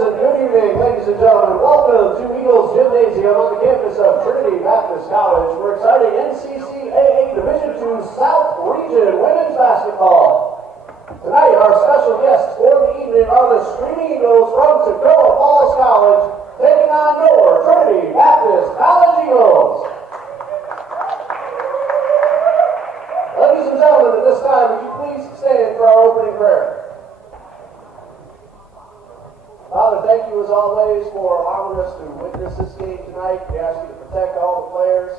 pleasant good evening, ladies and gentlemen. Welcome to Eagles Gymnasium on the campus of Trinity Baptist College for exciting NCCAA Division II South Region Women's Basketball. Tonight, our special guests for the evening are the Screaming Eagles from Toccoa Falls College, taking on your Trinity Baptist College Eagles. Ladies and gentlemen, at this time, would you please stand for our opening prayer? Father, thank you as always for allowing us to witness this game tonight. We ask you to protect all the players,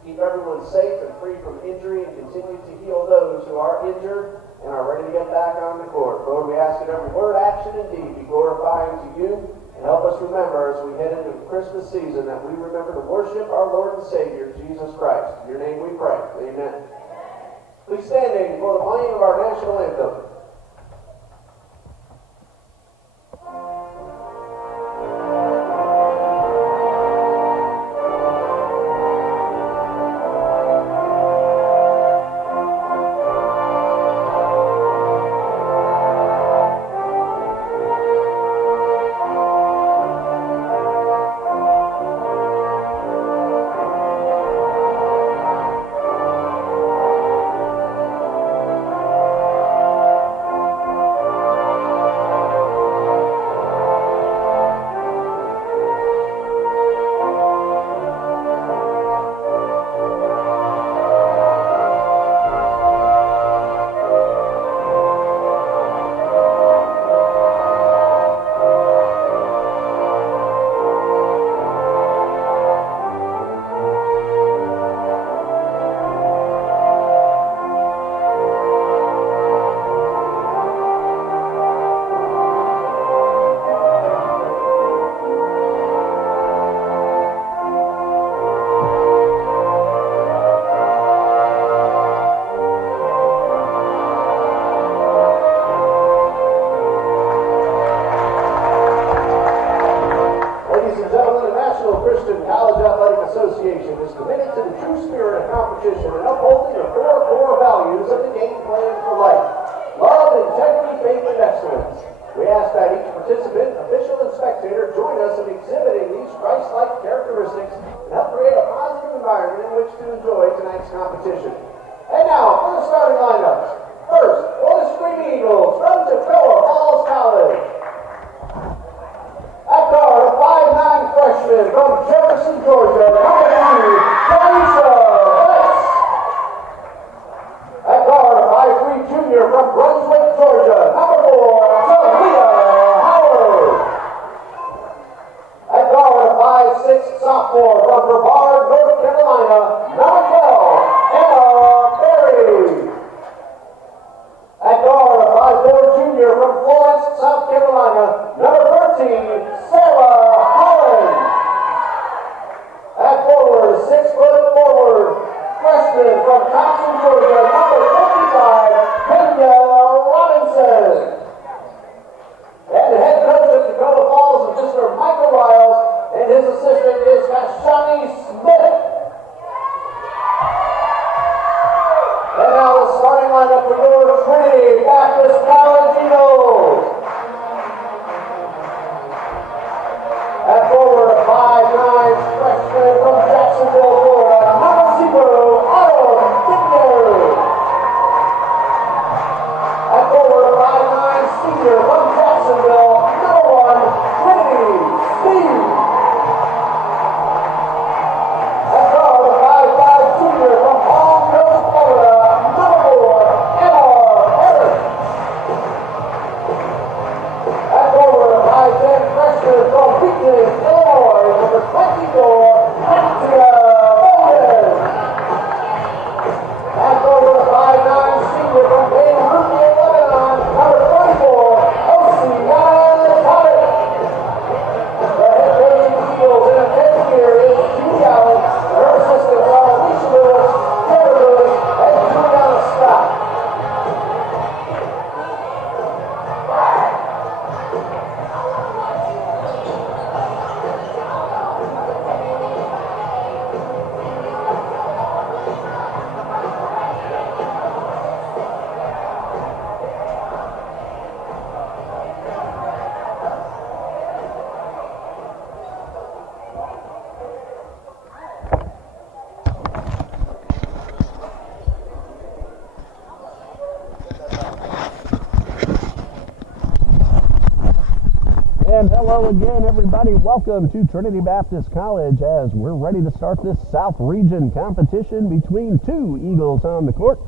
keep everyone safe and free from injury, and continue to heal those who are injured and are ready to get back on the court. Lord, we ask that every word, action, and deed be glorifying to you, and help us remember as we head into the Christmas season that we remember to worship our Lord and Savior, Jesus Christ. In your name we pray. Amen. Please standing for the playing of our national anthem. And hello again, everybody. Welcome to Trinity Baptist College as we're ready to start this South Region competition between two Eagles on the court.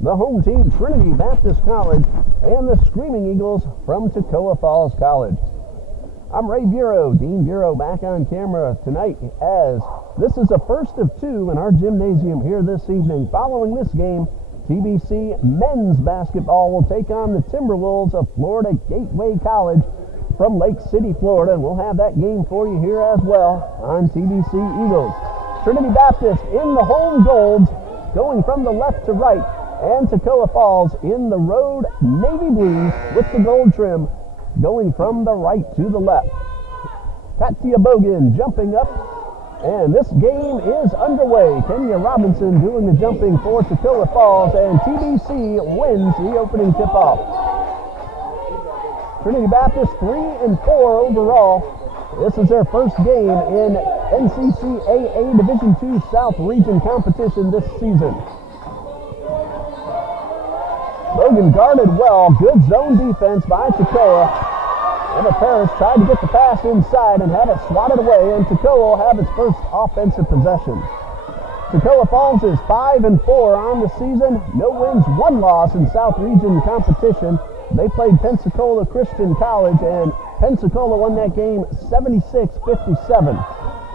The home team, Trinity Baptist College, and the Screaming Eagles from Toccoa Falls College. I'm Ray Bureau, Dean Bureau, back on camera tonight as this is a first of two in our gymnasium here this evening. Following this game, TBC men's basketball will take on the Timberwolves of Florida Gateway College from Lake City, Florida, and we'll have that game for you here as well on TBC Eagles. Trinity Baptist in the home golds, going from the left to right, and Toccoa Falls in the road navy blues with the gold trim, going from the right to the left. Katia Bogan jumping up, and this game is underway. Kenya Robinson doing the jumping for Toccoa Falls, and TBC wins the opening tip-off. Trinity Baptist 3-4 overall. This is their first game in NCCAA Division II South Region competition this season. Logan guarded well. Good zone defense by Toccoa. Emma Parrish tried to get the pass inside and had it swatted away, and Toccoa will have its first offensive possession. Toccoa Falls is 5-4 on the season. No wins, one loss in South Region competition. They played Pensacola Christian College, and Pensacola won that game 76-57.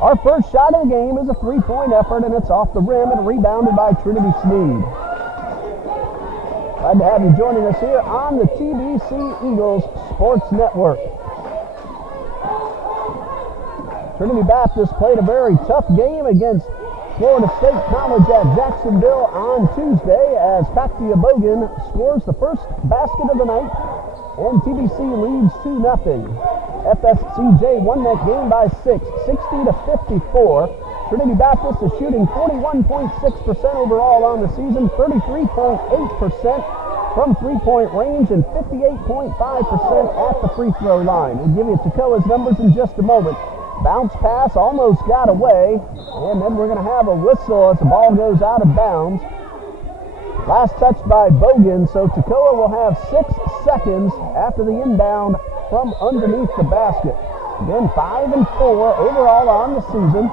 Our first shot of the game is a three-point effort, and it's off the rim and rebounded by Trinity Sneed. Glad to have you joining us here on the TBC Eagles Sports Network. Trinity Baptist played a very tough game against Florida State College at Jacksonville on Tuesday as Katia Bogan scores the first basket of the night, and TBC leads 2-0. FSCJ won that game by 6, 60-54. Trinity Baptist is shooting 41.6% overall on the season, 33.8% from three-point range, and 58.5% at the free throw line. We'll give you Toccoa's numbers in just a moment. Bounce pass almost got away, and then we're going to have a whistle as the ball goes out of bounds. Last touch by Bogan, so Toccoa will have 6 seconds after the inbound from underneath the basket. Again, 5-4 overall on the season.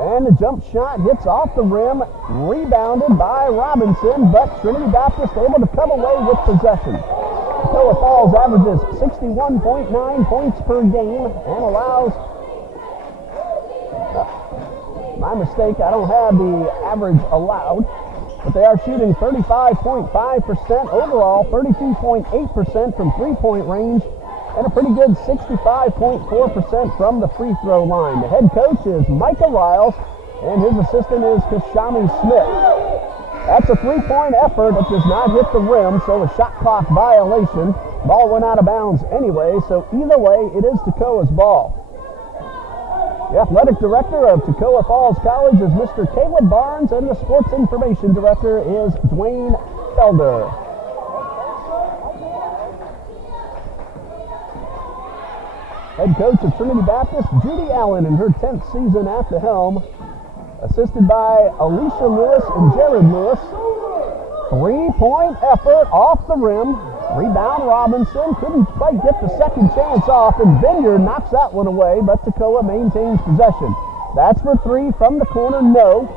And the jump shot hits off the rim, rebounded by Robinson, but Trinity Baptist able to come away with possession. Toccoa Falls averages 61.9 points per game and allows... My mistake, I don't have the average allowed, but they are shooting 35.5% overall, 32.8% from three-point range, and a pretty good 65.4% from the free throw line. The head coach is Micah Riles, and his assistant is Kashami Smith. That's a three-point effort. It does not hit the rim, so a shot clock violation. Ball went out of bounds anyway, so either way, it is Toccoa's ball. The athletic director of Toccoa Falls College is Mr. Caleb Barnes, and the sports information director is Dwayne Felder. Head coach of Trinity Baptist, Judy Allen, in her 10th season at the helm, assisted by Alicia Lewis and Jared Lewis. Three-point effort off the rim. Rebound Robinson, couldn't quite get the second chance off, and Vineyard knocks that one away, but Toccoa maintains possession. That's for three from the corner, no.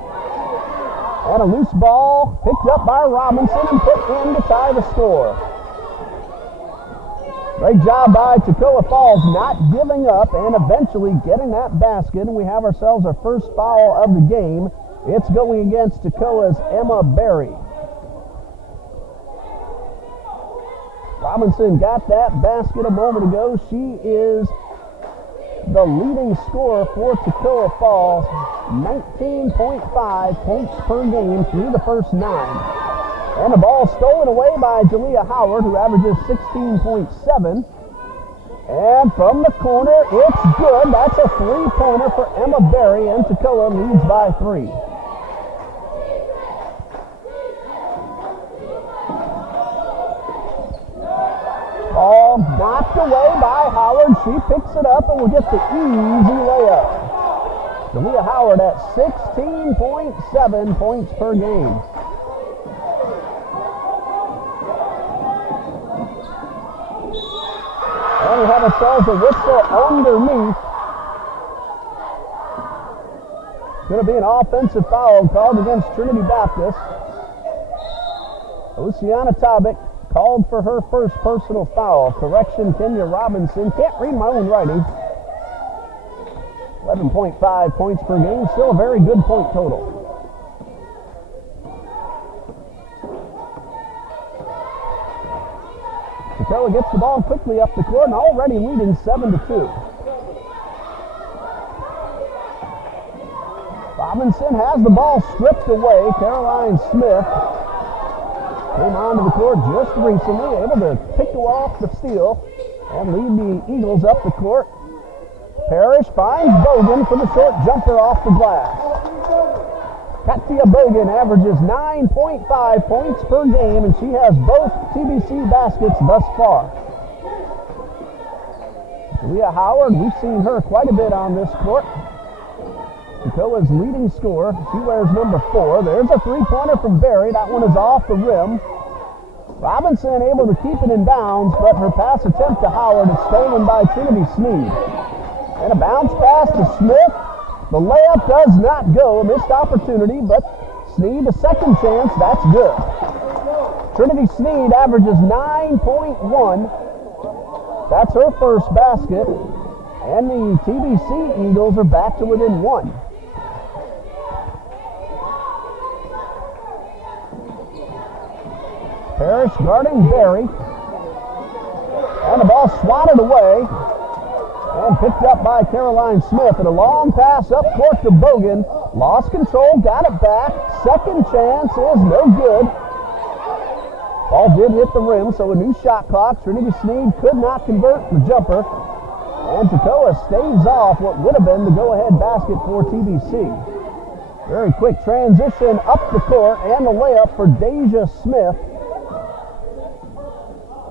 And a loose ball picked up by Robinson and put in to tie the score. Great job by Toccoa Falls not giving up and eventually getting that basket, and we have ourselves our first foul of the game. It's going against Toccoa's Emma Berry. Robinson got that basket a moment ago. She is the leading scorer for Toccoa Falls, 19.5 points per game through the first 9. And the ball stolen away by Jalea Howard, who averages 16.7. And from the corner, it's good. That's a three-pointer for Emma Berry, and Toccoa leads by 3. Ball knocked away by Howard. She picks it up and will get the easy layup. Jalea Howard at 16.7 points per game. And we have Oceana calls a whistle underneath. It's going to be an offensive foul called against Trinity Baptist. Oceana Tobic called for her first personal foul. Correction, Kenya Robinson. Can't read my own writing. 11.5 points per game. Still a very good point total. Toccoa gets the ball quickly up the court and already leading 7-2. Robinson has the ball stripped away. Caroline Smith came onto the court just recently, able to pick off the steal and lead the Eagles up the court. Parrish finds Bogan for the short jumper off the glass. Katia Bogan averages 9.5 points per game, and she has both TBC baskets thus far. Leah Howard, we've seen her quite a bit on this court. Toccoa's leading scorer. She wears number 4. There's a three-pointer from Barry. That one is off the rim. Robinson able to keep it in bounds, but her pass attempt to Howard is stolen by Trinity Sneed. And a bounce pass to Smith. The layup does not go. A missed opportunity, but Sneed a second chance. That's good. Trinity Sneed averages 9.1. That's her first basket. And the TBC Eagles are back to within 1. Parrish guarding Barry. And the ball swatted away. And picked up by Caroline Smith. And a long pass up court to Bogan. Lost control, got it back. Second chance is no good. Ball did hit the rim, so a new shot clock. Trinity Sneed could not convert the jumper. And Toccoa staves off what would have been the go-ahead basket for TBC. Very quick transition up the court and the layup for Deja Smith.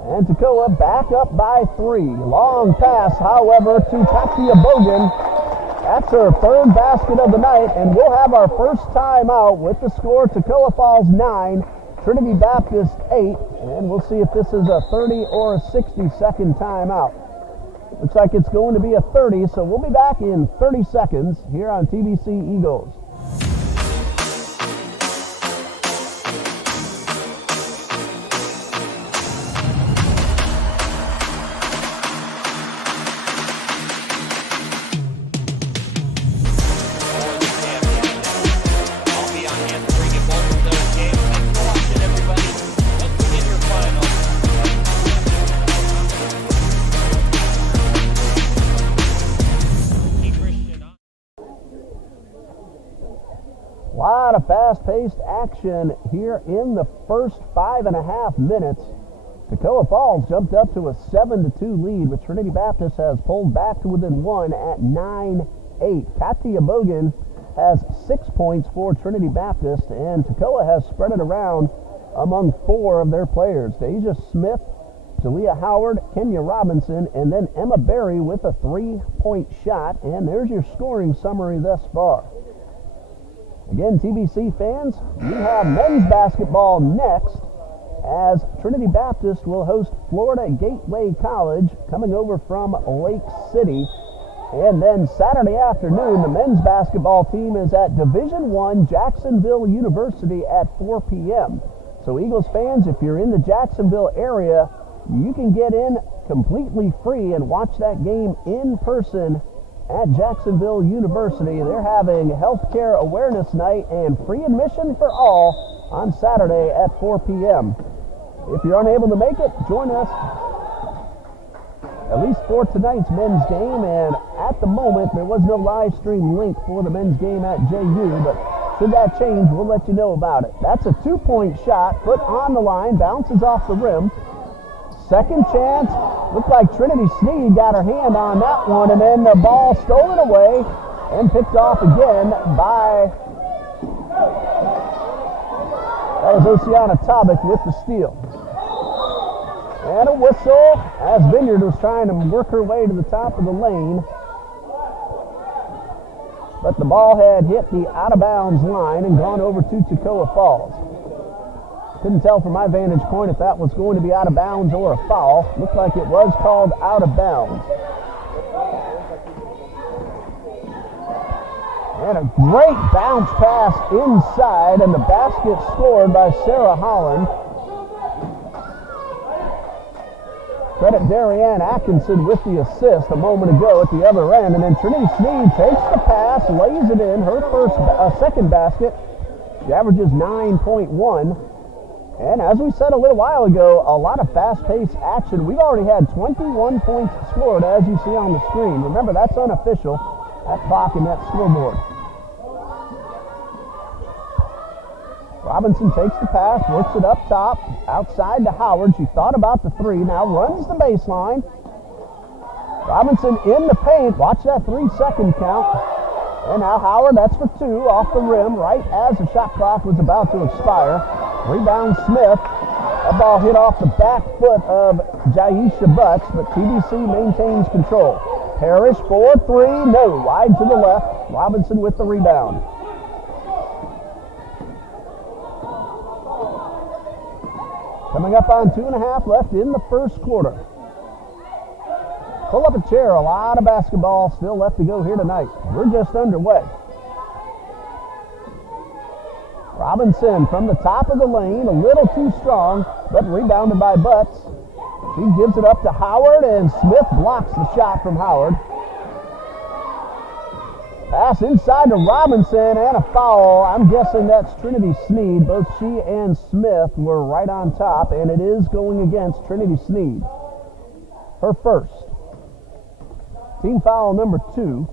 And Toccoa back up by 3. Long pass, however, to Katia Bogan. That's her third basket of the night, and we'll have our first timeout with the score Toccoa Falls 9, Trinity Baptist 8, and we'll see if this is a 30 or a 60-second timeout. Looks like it's going to be a 30, so we'll be back in 30 seconds here on TBC Eagles. A lot of fast-paced action here in the first 5.5 minutes. Toccoa Falls jumped up to a 7-2 lead, but Trinity Baptist has pulled back to within 1 at 9-8. Katia Bogan has 6 points for Trinity Baptist, and Toccoa has spread it around among 4 of their players. Deja Smith, Jalea Howard, Kenya Robinson, and then Emma Berry with a 3-point shot. And there's your scoring summary thus far. Again, TBC fans, we have men's basketball next as Trinity Baptist will host Florida Gateway College coming over from Lake City. And then Saturday afternoon, the men's basketball team is at Division I Jacksonville University at 4 p.m. So Eagles fans, if you're in the Jacksonville area, you can get in completely free and watch that game in person at Jacksonville University. They're having Healthcare Awareness Night and free admission for all on Saturday at 4 p.m. If you're unable to make it, join us at least for tonight's men's game. And at the moment, there was no live stream link for the men's game at JU, but should that change, we'll let you know about it. That's a 2-point shot, put on the line, bounces off the rim. Second chance, looked like Trinity Sneed got her hand on that one, and then the ball stolen away and picked off again by, that was Oceana Tobic with the steal. And a whistle as Vineyard was trying to work her way to the top of the lane. But the ball had hit the out-of-bounds line and gone over to Toccoa Falls. Couldn't tell from my vantage point if that was going to be out of bounds or a foul. Looked like it was called out of bounds. And a great bounce pass inside, and the basket scored by Sarah Holland. Credit Darianne Atkinson with the assist a moment ago at the other end. And then Trinity Sneed takes the pass, lays it in, her second basket. She averages 9.1. And as we said a little while ago, a lot of fast-paced action. We've already had 21 points scored, as you see on the screen. Remember, that's unofficial, that clock and that scoreboard. Robinson takes the pass, works it up top, outside to Howard. She thought about the three, now runs the baseline. Robinson in the paint. Watch that 3-second count. And now Howard, that's for two, off the rim, right as the shot clock was about to expire. Rebound Smith. That ball hit off the back foot of Jaisha Butts, but TBC maintains control. Parrish for three, no, wide to the left. Robinson with the rebound. Coming up on 2.5 left in the first quarter. Pull up a chair, a lot of basketball still left to go here tonight. We're just underway. Robinson from the top of the lane, a little too strong, but rebounded by Butts. She gives it up to Howard, and Smith blocks the shot from Howard. Pass inside to Robinson, and a foul. I'm guessing that's Trinity Sneed. Both she and Smith were right on top, and it is going against Trinity Sneed. Her first. Team foul number 2.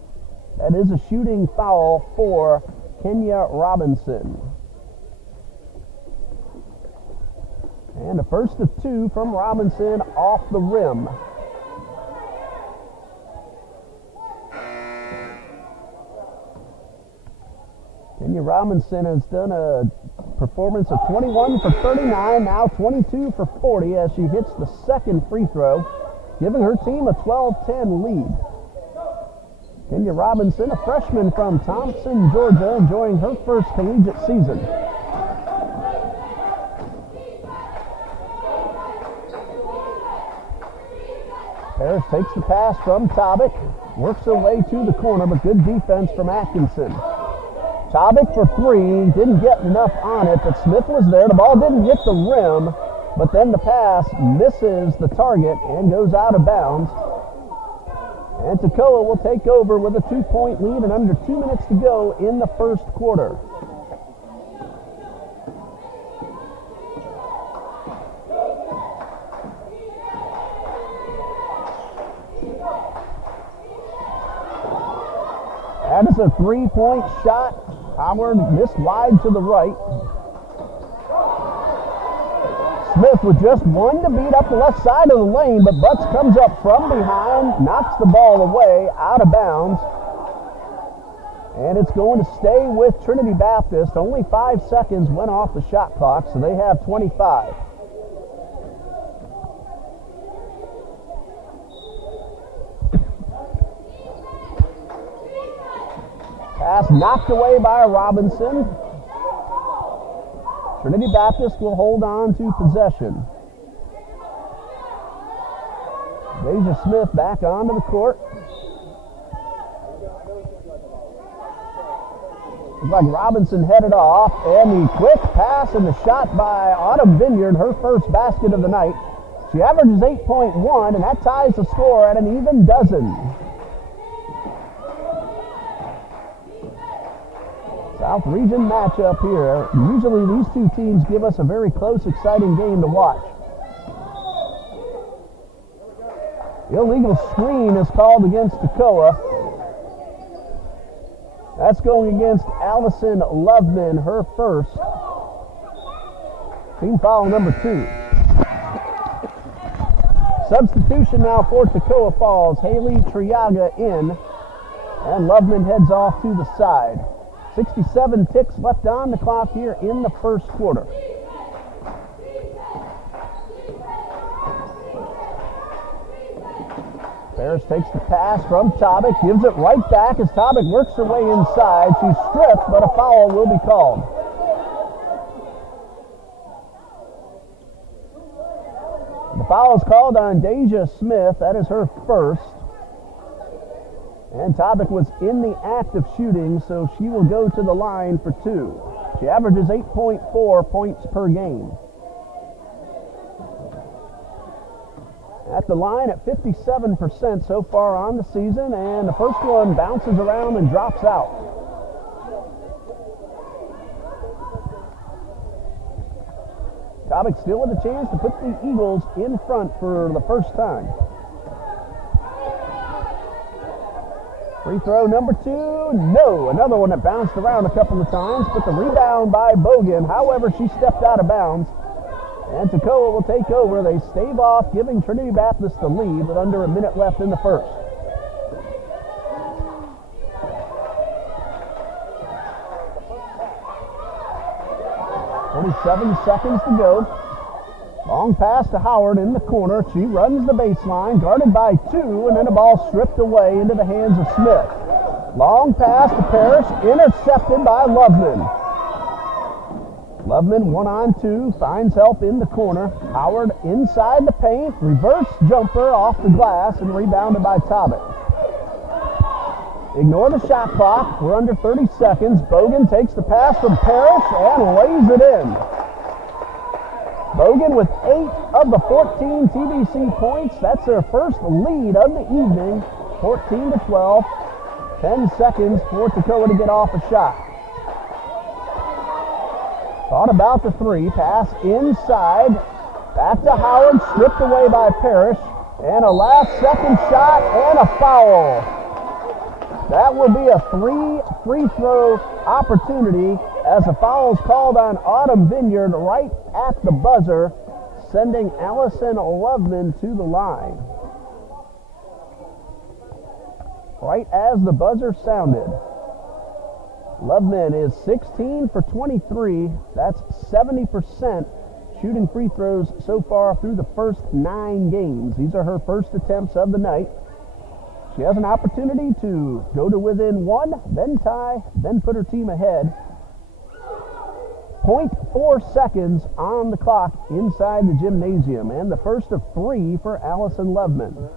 That is a shooting foul for Kenya Robinson. And a first of 2 from Robinson off the rim. Kenya Robinson has done a performance of 21 for 39, now 22 for 40 as she hits the second free throw, giving her team a 12-10 lead. Kenya Robinson, a freshman from Thompson, Georgia, enjoying her first collegiate season. Parrish takes the pass from Tobic, works her way to the corner, but good defense from Atkinson. Tobic for three, didn't get enough on it, but Smith was there. The ball didn't hit the rim, but then the pass misses the target and goes out of bounds. And Toccoa will take over with a 2-point lead and under 2 minutes to go in the first quarter. That is a 3-point shot. Howard missed wide to the right. Smith with just one to beat up the left side of the lane, but Butts comes up from behind, knocks the ball away, out of bounds. And it's going to stay with Trinity Baptist. Only 5 seconds went off the shot clock, so they have 25. Pass knocked away by Robinson. Trinity Baptist will hold on to possession. Deja Smith back onto the court. Looks like Robinson headed off, and the quick pass and the shot by Autumn Vineyard, her first basket of the night. She averages 8.1, and that ties the score at an even dozen. South Region matchup here. Usually these two teams give us a very close, exciting game to watch. Illegal screen is called against Toccoa. That's going against Allison Loveman, her first. Team foul number 2. Substitution now for Toccoa Falls. Haley Triaga in, and Loveman heads off to the side. 67 ticks left on the clock here in the first quarter. Parrish takes the pass from Tobic, gives it right back as Tobic works her way inside. She's stripped, but a foul will be called. The foul is called on Deja Smith. That is her first. And Toccoa was in the act of shooting, so she will go to the line for 2. She averages 8.4 points per game. At the line at 57% so far on the season, and the first one bounces around and drops out. Toccoa still with a chance to put the Eagles in front for the first time. Free throw number 2, no. Another one that bounced around a couple of times, but the rebound by Bogan. However, she stepped out of bounds. And Toccoa will take over. They stave off, giving Trinity Baptist the lead with under a minute left in the first. "47 seconds to go. Long pass to Howard in the corner. She runs the baseline, guarded by 2, and then the ball stripped away into the hands of Smith. Long pass to Parrish, intercepted by Loveman. Loveman 1-on-2, finds help in the corner. Howard inside the paint, reverse jumper off the glass and rebounded by Toccoa. Ignore the shot clock. We're under 30 seconds. Bogan takes the pass from Parrish and lays it in. Bogan with 8 of the 14 TBC points. That's their first lead of the evening, 14-12. 10 seconds for Toccoa to get off a shot. Thought about the 3, pass inside, back to Howard, stripped away by Parrish, and a last second shot and a foul. That will be a 3 free throw opportunity as a foul is called on Autumn Vineyard right at the buzzer, sending Allison Loveman to the line. Right as the buzzer sounded. Loveman is 16 for 23. That's 70% shooting free throws so far through the first 9 games. These are her first attempts of the night. She has an opportunity to go to within 1, then tie, then put her team ahead. 0.4 seconds on the clock inside the gymnasium, and the first of 3 for Allison Loveman.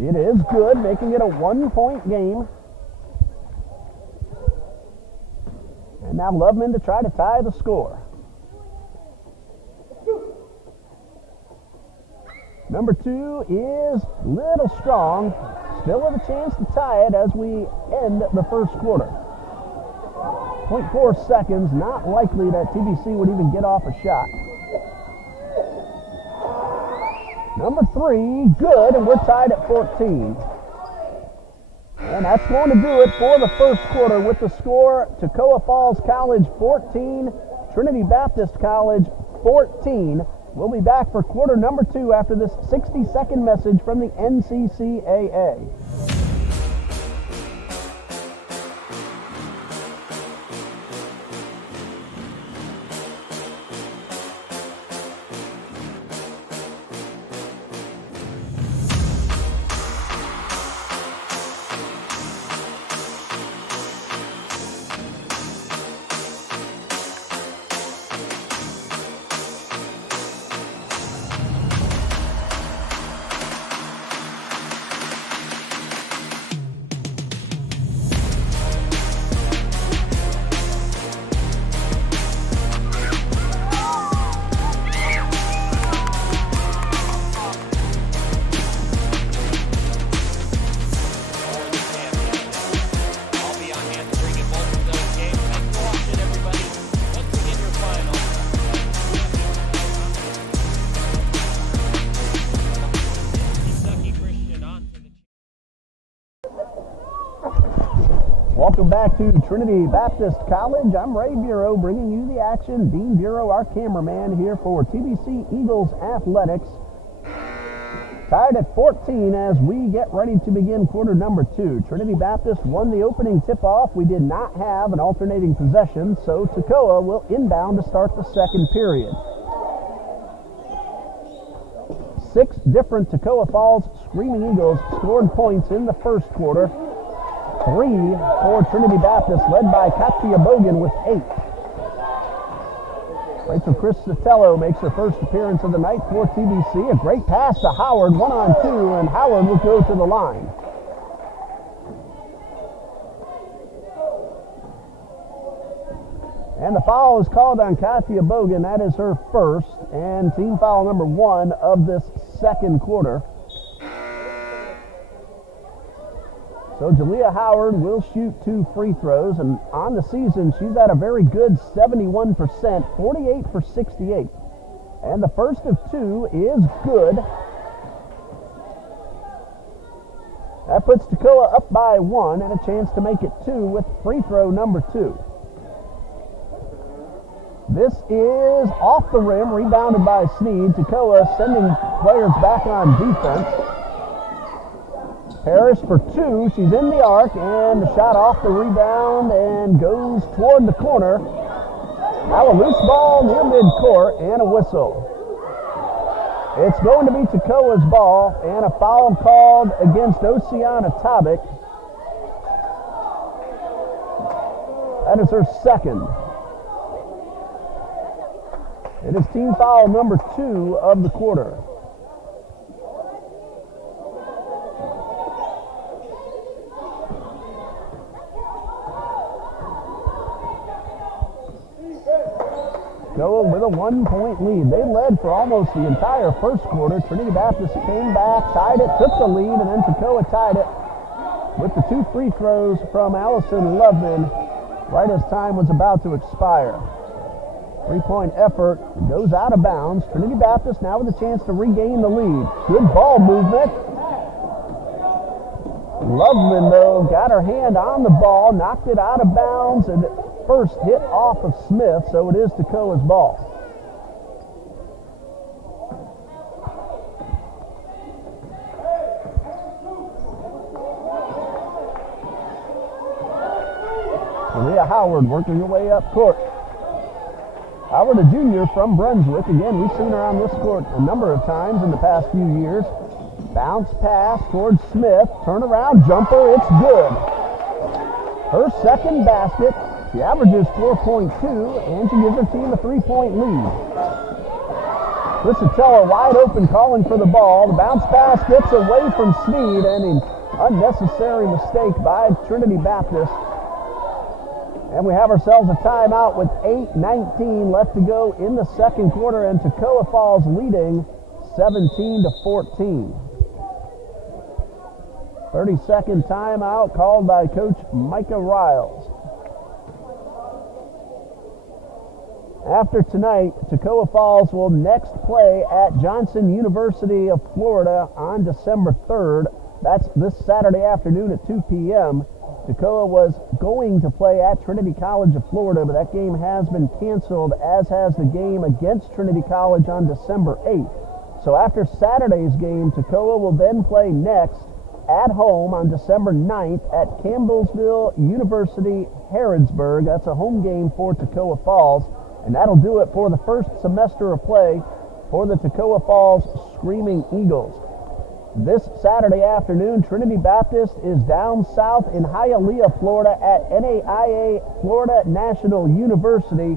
It is good, making it a 1-point game. And now Loveman to try to tie the score. Number 2 is little strong. Still with a chance to tie it as we end the first quarter. 0.4 seconds, not likely that TBC would even get off a shot. Number 3, good, and we're tied at 14. And that's going to do it for the first quarter with the score: Toccoa Falls College 14, Trinity Baptist College 14. We'll be back for quarter number 2 after this 60-second message from the NCCAA. Welcome back to Trinity Baptist College. I'm Ray Bureau bringing you the action. Dean Bureau, our cameraman, here for TBC Eagles Athletics. Tied at 14 as we get ready to begin quarter number 2. Trinity Baptist won the opening tip-off. We did not have an alternating possession, so Toccoa will inbound to start the second period. 6 different Toccoa Falls Screaming Eagles scored points in the first quarter. 3 for Trinity Baptist, led by Katria Bogan with 8. Rachel Christatello makes her first appearance of the night for TBC. A great pass to Howard, 1-on-2, and Howard will go to the line. And the foul is called on Katia Bogan. That is her first and team foul number 1 of this second quarter. So Jalea Howard will shoot 2 free throws, and on the season she's at a very good 71%, 48 for 68. And the first of 2 is good. That puts Toccoa up by 1 and a chance to make it 2 with free throw number 2. This is off the rim, rebounded by Sneed. Toccoa sending players back on defense. Parrish for 2. She's in the arc, and the shot off the rebound and goes toward the corner. Now a loose ball near midcourt and a whistle. It's going to be Toccoa's ball, and a foul called against Oceana Tabak. That is her second. It is team foul number 2 of the quarter. Toccoa with a 1-point lead. They led for almost the entire first quarter. Trinity Baptist came back, tied it, took the lead, and then Toccoa tied it with the 2 free throws from Allison Loveman right as time was about to expire. 3-point effort goes out of bounds. Trinity Baptist now with a chance to regain the lead. Good ball movement. Loveman, though, got her hand on the ball, knocked it out of bounds, and first hit off of Smith, so it is Toccoa's ball. Maria Howard working her way up court. Howard, a junior from Brunswick. Again, we've seen her on this court a number of times in the past few years. Bounce pass towards Smith. Turnaround jumper. It's good. Her second basket. She averages 4.2, and she gives her team a 3-point lead. Christatello wide open, calling for the ball. The bounce pass gets away from Sneed, and an unnecessary mistake by Trinity Baptist. And we have ourselves a timeout with 8:19 left to go in the second quarter, and Toccoa falls leading 17-14. 30-second timeout called by Coach Micah Riles. After tonight, Toccoa Falls will next play at Johnson University of Florida on December 3rd. That's this Saturday afternoon at 2 p.m. Toccoa was going to play at Trinity College of Florida, but that game has been canceled, as has the game against Trinity College on December 8th. So after Saturday's game, Toccoa will then play next at home on December 9th at Campbellsville University, Harrodsburg. That's a home game for Toccoa Falls. And that'll do it for the first semester of play for the Toccoa Falls Screaming Eagles. This Saturday afternoon, Trinity Baptist is down south in Hialeah, Florida at NAIA Florida National University.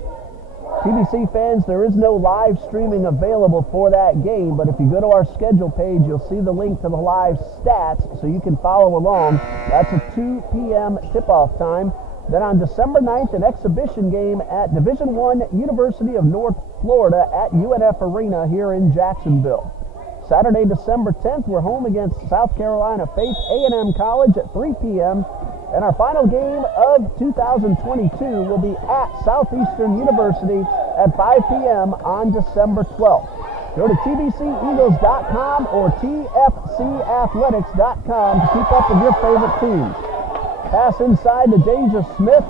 TBC fans, there is no live streaming available for that game, but if you go to our schedule page, you'll see the link to the live stats so you can follow along. That's a 2 p.m. tip-off time. Then on December 9th, an exhibition game at Division I University of North Florida at UNF Arena here in Jacksonville. Saturday, December 10th, we're home against South Carolina Faith A&M College at 3 p.m. And our final game of 2022 will be at Southeastern University at 5 p.m. on December 12th. Go to TBCEagles.com or TFCathletics.com to keep up with your favorite teams. Pass inside to Deja Smith.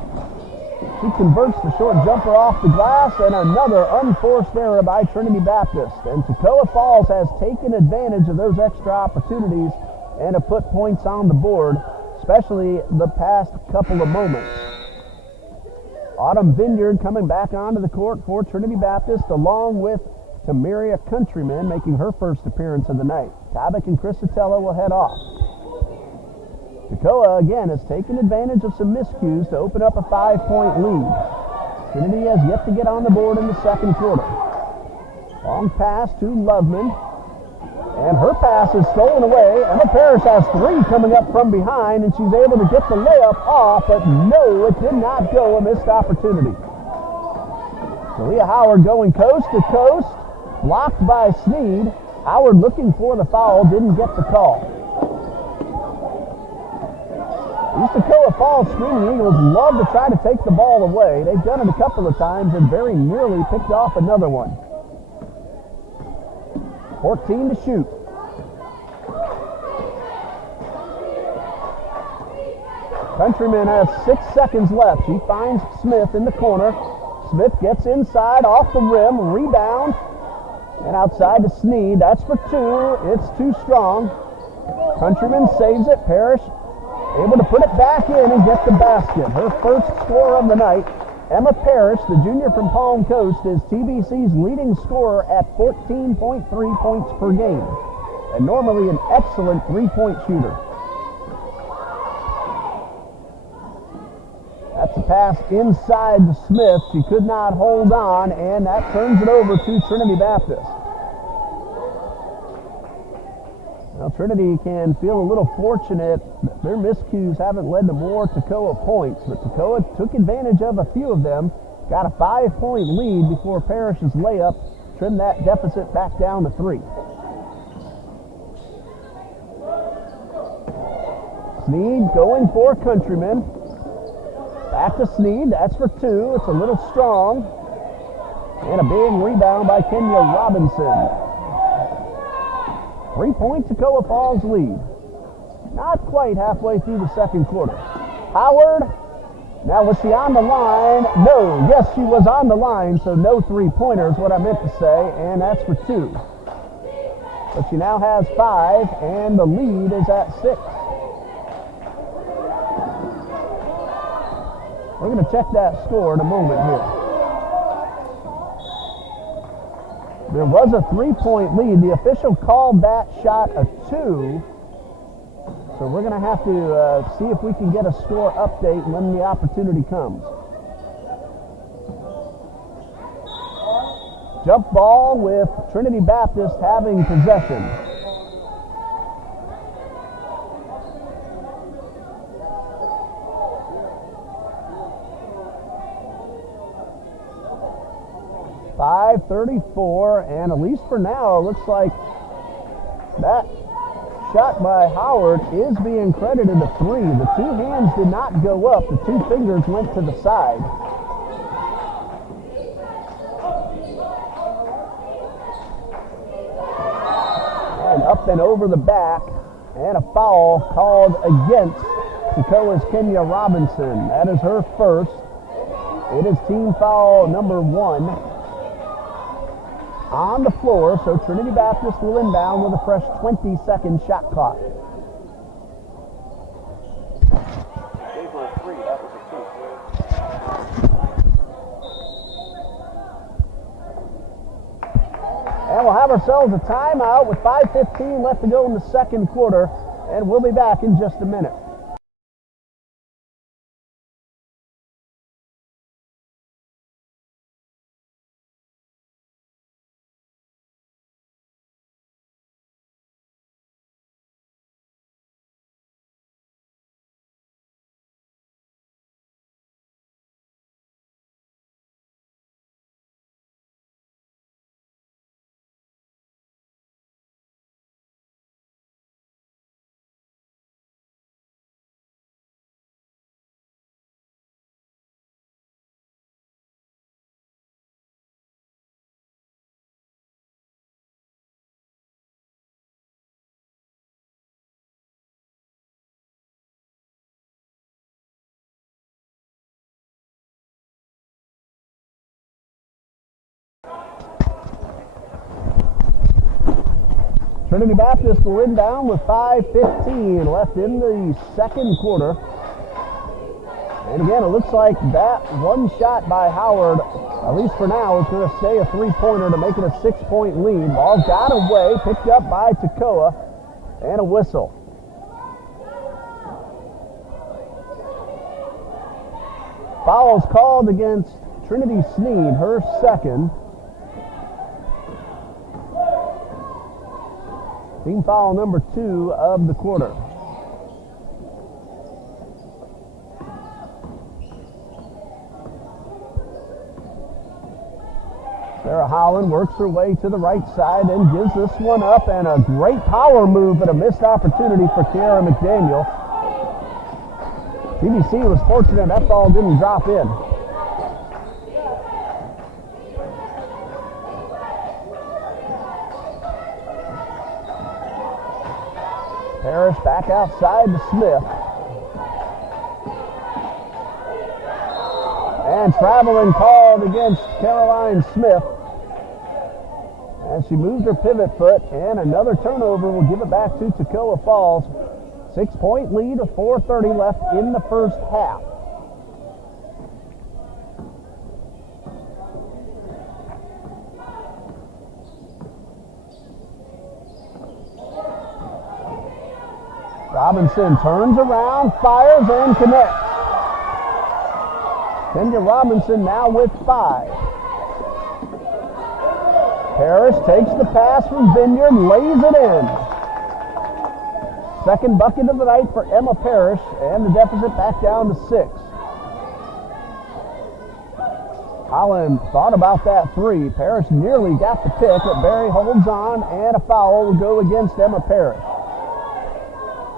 She converts the short jumper off the glass, and another unforced error by Trinity Baptist. And Toccoa Falls has taken advantage of those extra opportunities and have put points on the board, especially the past couple of moments. Autumn Vineyard coming back onto the court for Trinity Baptist, along with Tamiria Countryman making her first appearance of the night. Tabak and Christatello will head off. Toccoa, again, has taken advantage of some miscues to open up a 5-point lead. Trinity has yet to get on the board in the second quarter. Long pass to Loveman. And her pass is stolen away. Emma Parrish has three coming up from behind, and she's able to get the layup off, but no, it did not go. A missed opportunity. Leah Howard going coast to coast, blocked by Sneed. Howard looking for the foul, didn't get the call. These Toccoa Falls Screaming Eagles love to try to take the ball away. They've done it a couple of times and very nearly picked off another one. 14 to shoot. Countryman has 6 seconds left. She finds Smith in the corner. Smith gets inside, off the rim, rebound, and outside to Sneed. That's for two. It's too strong. Countryman saves it. Parrish able to put it back in and get the basket. Her first score of the night. Emma Parrish, the junior from Palm Coast, is TBC's leading scorer at 14.3 points per game, and normally an excellent three-point shooter. That's a pass inside to Smith. She could not hold on, and that turns it over to Trinity Baptist. Now Trinity can feel a little fortunate that their miscues haven't led to more Toccoa points, but Toccoa took advantage of a few of them, got a 5-point lead before Parrish's layup trimmed that deficit back down to 3. Sneed going for Countryman. Back to Sneed, that's for 2. It's a little strong. And a big rebound by Kenya Robinson. 3-point Toccoa Falls lead. Not quite halfway through the second quarter. Howard, now was she on the line? No, yes, she was on the line, so no three-pointer is what I meant to say, and that's for 2. But she now has 5, and the lead is at 6. We're going to check that score in a moment here. There was a 3-point lead. The official called that shot a 2. So we're going to have to see if we can get a score update when the opportunity comes. Jump ball with Trinity Baptist having possession. .534, and at least for now, it looks like that shot by Howard is being credited a 3. The 2 hands did not go up. The 2 fingers went to the side. And up and over the back, and a foul called against Toccoa's Kenya Robinson. That is her first. It is team foul number 1 on the floor, so Trinity Baptist will inbound with a fresh 20-second shot clock. Gave her a 3, that was a 2. And we'll have ourselves a timeout with 5:15 left to go in the second quarter, and we'll be back in just a minute. Trinity Baptist will inbound with 5:15 left in the second quarter. And again, it looks like that one shot by Howard, at least for now, is going to stay a 3-pointer to make it a 6-point lead. Ball got away, picked up by Toccoa, and a whistle. Fouls called against Trinity Sneed, her second. Team foul number 2 of the quarter. Sarah Holland works her way to the right side and gives this one up, and a great power move, but a missed opportunity for Kiara McDaniel. TBC was fortunate that ball didn't drop in. Parrish back outside to Smith. And traveling called against Caroline Smith. As she moved her pivot foot, and another turnover will give it back to Toccoa Falls. 6-point lead with 4:30 left in the first half. Robinson turns around, fires, and connects. Kenya Robinson now with 5. Parrish takes the pass from Vineyard, lays it in. Second bucket of the night for Emma Parrish, and the deficit back down to 6. Holland thought about that 3. Parrish nearly got the pick, but Barry holds on, and a foul will go against Emma Parrish.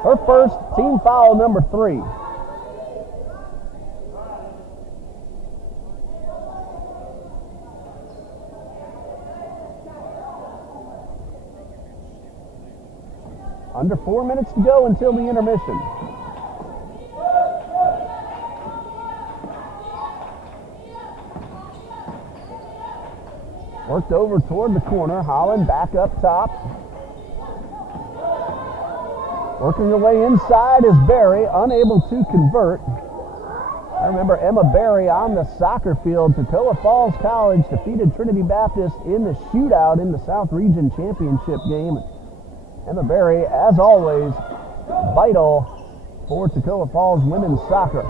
Her first, team foul number 3. Under 4 minutes to go until the intermission. Worked over toward the corner. Holland back up top. Working her way inside is Barry, unable to convert. I remember Emma Barry on the soccer field. Toccoa Falls College defeated Trinity Baptist in the shootout in the South Region Championship game. Emma Barry, as always, vital for Toccoa Falls women's soccer.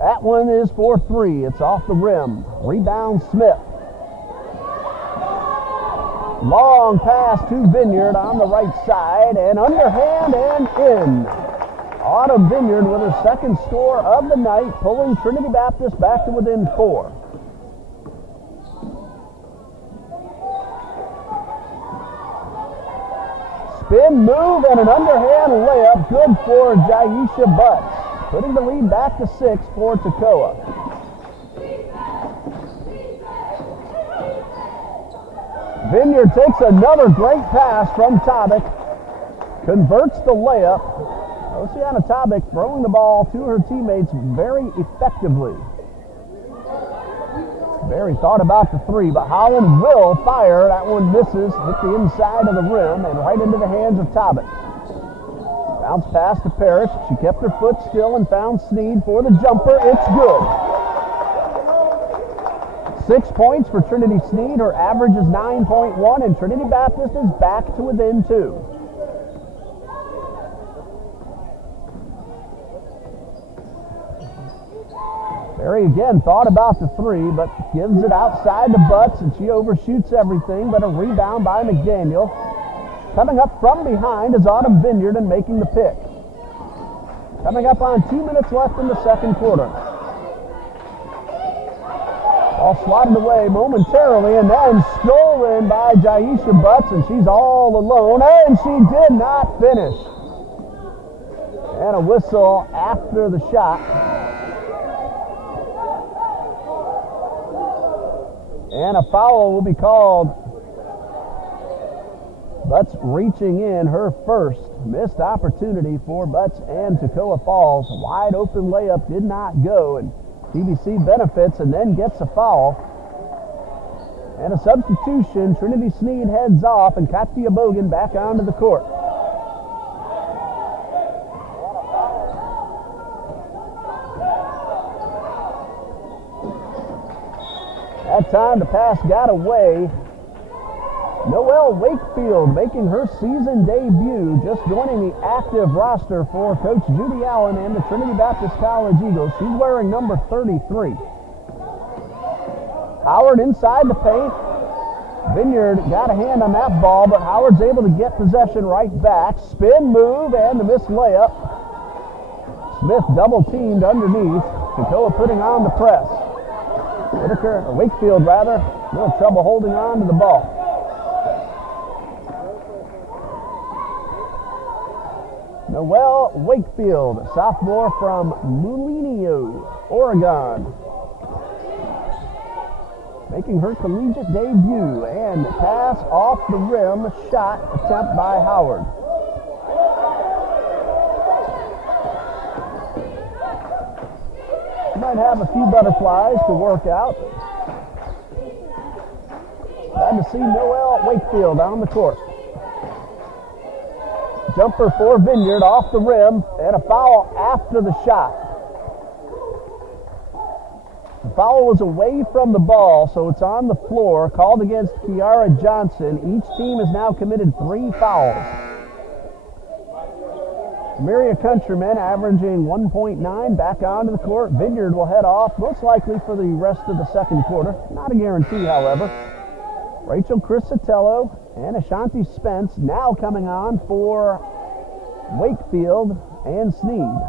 That one is for 3. It's off the rim. Rebound Smith. Long pass to Vineyard on the right side, and underhand and in. Autumn Vineyard with her second score of the night, pulling Trinity Baptist back to within 4. Spin move and an underhand layup, good for Jaisha Butts, putting the lead back to 6 for Toccoa. Vineyard takes another great pass from Tobic, converts the layup. Oceana Tobic throwing the ball to her teammates very effectively. Barry thought about the 3, but Holland will fire. That one misses, hit the inside of the rim and right into the hands of Tobic. Bounce pass to Parrish. She kept her foot still and found Sneed for the jumper. It's good. 6 points for Trinity Sneed. Her average is 9.1, and Trinity Baptist is back to within 2. Barry again thought about the 3, but gives it outside to Butts, and she overshoots everything, but a rebound by McDaniel. Coming up from behind is Autumn Vineyard and making the pick. Coming up on 2 minutes left in the second quarter. Ball swatted away momentarily and then stolen by Jaisha Butts, and she's all alone, and she did not finish. And a whistle after the shot. And a foul will be called. Butts reaching in, her first missed opportunity for Butts and Toccoa Falls. Wide open layup did not go, and TBC benefits and then gets a foul. And a substitution. Trinity Sneed heads off, and Katia Bogan back onto the court. That time the pass got away. Noelle Wakefield making her season debut, just joining the active roster for Coach Judy Allen and the Trinity Baptist College Eagles. She's wearing number 33. Howard inside the paint. Vineyard got a hand on that ball, but Howard's able to get possession right back. Spin move and the missed layup. Smith double teamed underneath. Toccoa putting on the press. Wakefield rather, a little trouble holding on to the ball. Noelle Wakefield, a sophomore from Mulineo, Oregon. Making her collegiate debut, and pass off the rim, shot attempt by Howard. Might have a few butterflies to work out. Glad to see Noelle Wakefield on the court. Jumper for Vineyard off the rim, and a foul after the shot. The foul was away from the ball, so it's on the floor, called against Kiara Johnson. Each team has now committed 3 fouls. Myria Countryman averaging 1.9 back onto the court. Vineyard will head off, most likely for the rest of the second quarter. Not a guarantee, however. Rachel Crisatello and Ashanti Spence now coming on for Wakefield and Sneed.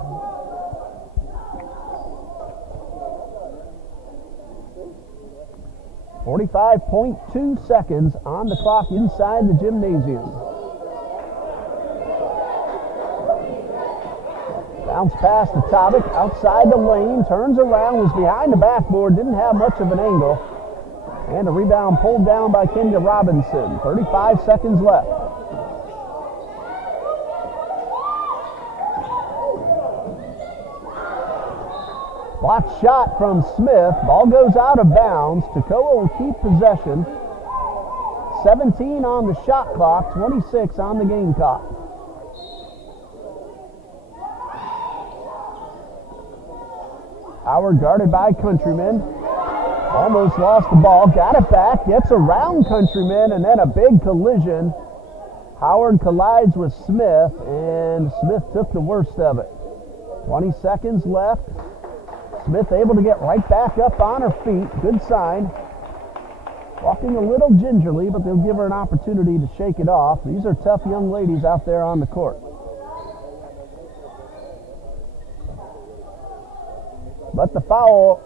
.2 seconds on the clock inside the gymnasium. Bounce past the Topic, outside the lane, turns around, was behind the backboard, didn't have much of an angle. And a rebound pulled down by Kenya Robinson. 35 seconds left. Blocked shot from Smith. Ball goes out of bounds. Toccoa will keep possession. 17 on the shot clock, 26 on the game clock. Howard guarded by Countryman. Almost lost the ball, got it back, gets around Countryman, and then a big collision. Howard collides with Smith, and Smith took the worst of it. 20 seconds left. Smith able to get right back up on her feet. Good sign. Walking a little gingerly, but they'll give her an opportunity to shake it off. These are tough young ladies out there on the court. But the foul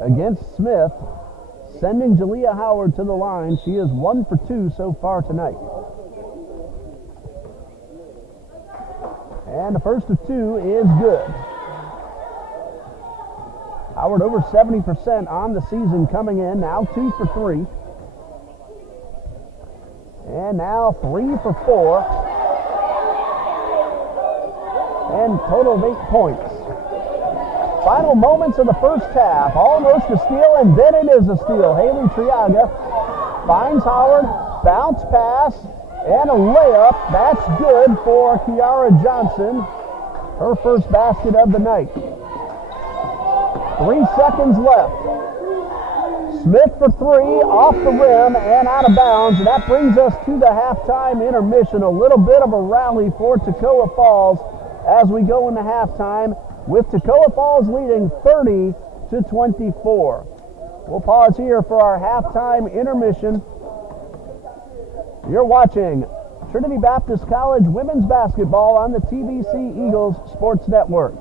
against Smith, sending Jalea Howard to the line. She is 1 for 2 so far tonight. And the first of 2 is good. Howard over 70% on the season coming in, now 2 for 3. And now 3 for 4. And total of 8 points. Final moments of the first half. Almost a steal, and then it is a steal. Haley Triaga finds Howard, bounce pass, and a layup. That's good for Kiara Johnson. Her first basket of the night. 3 seconds left. Smith for 3, off the rim and out of bounds. And that brings us to the halftime intermission. A little bit of a rally for Toccoa Falls as we go into halftime, with Toccoa Falls leading 30-24. We'll pause here for our halftime intermission. You're watching Trinity Baptist College women's basketball on the TBC Eagles Sports Network.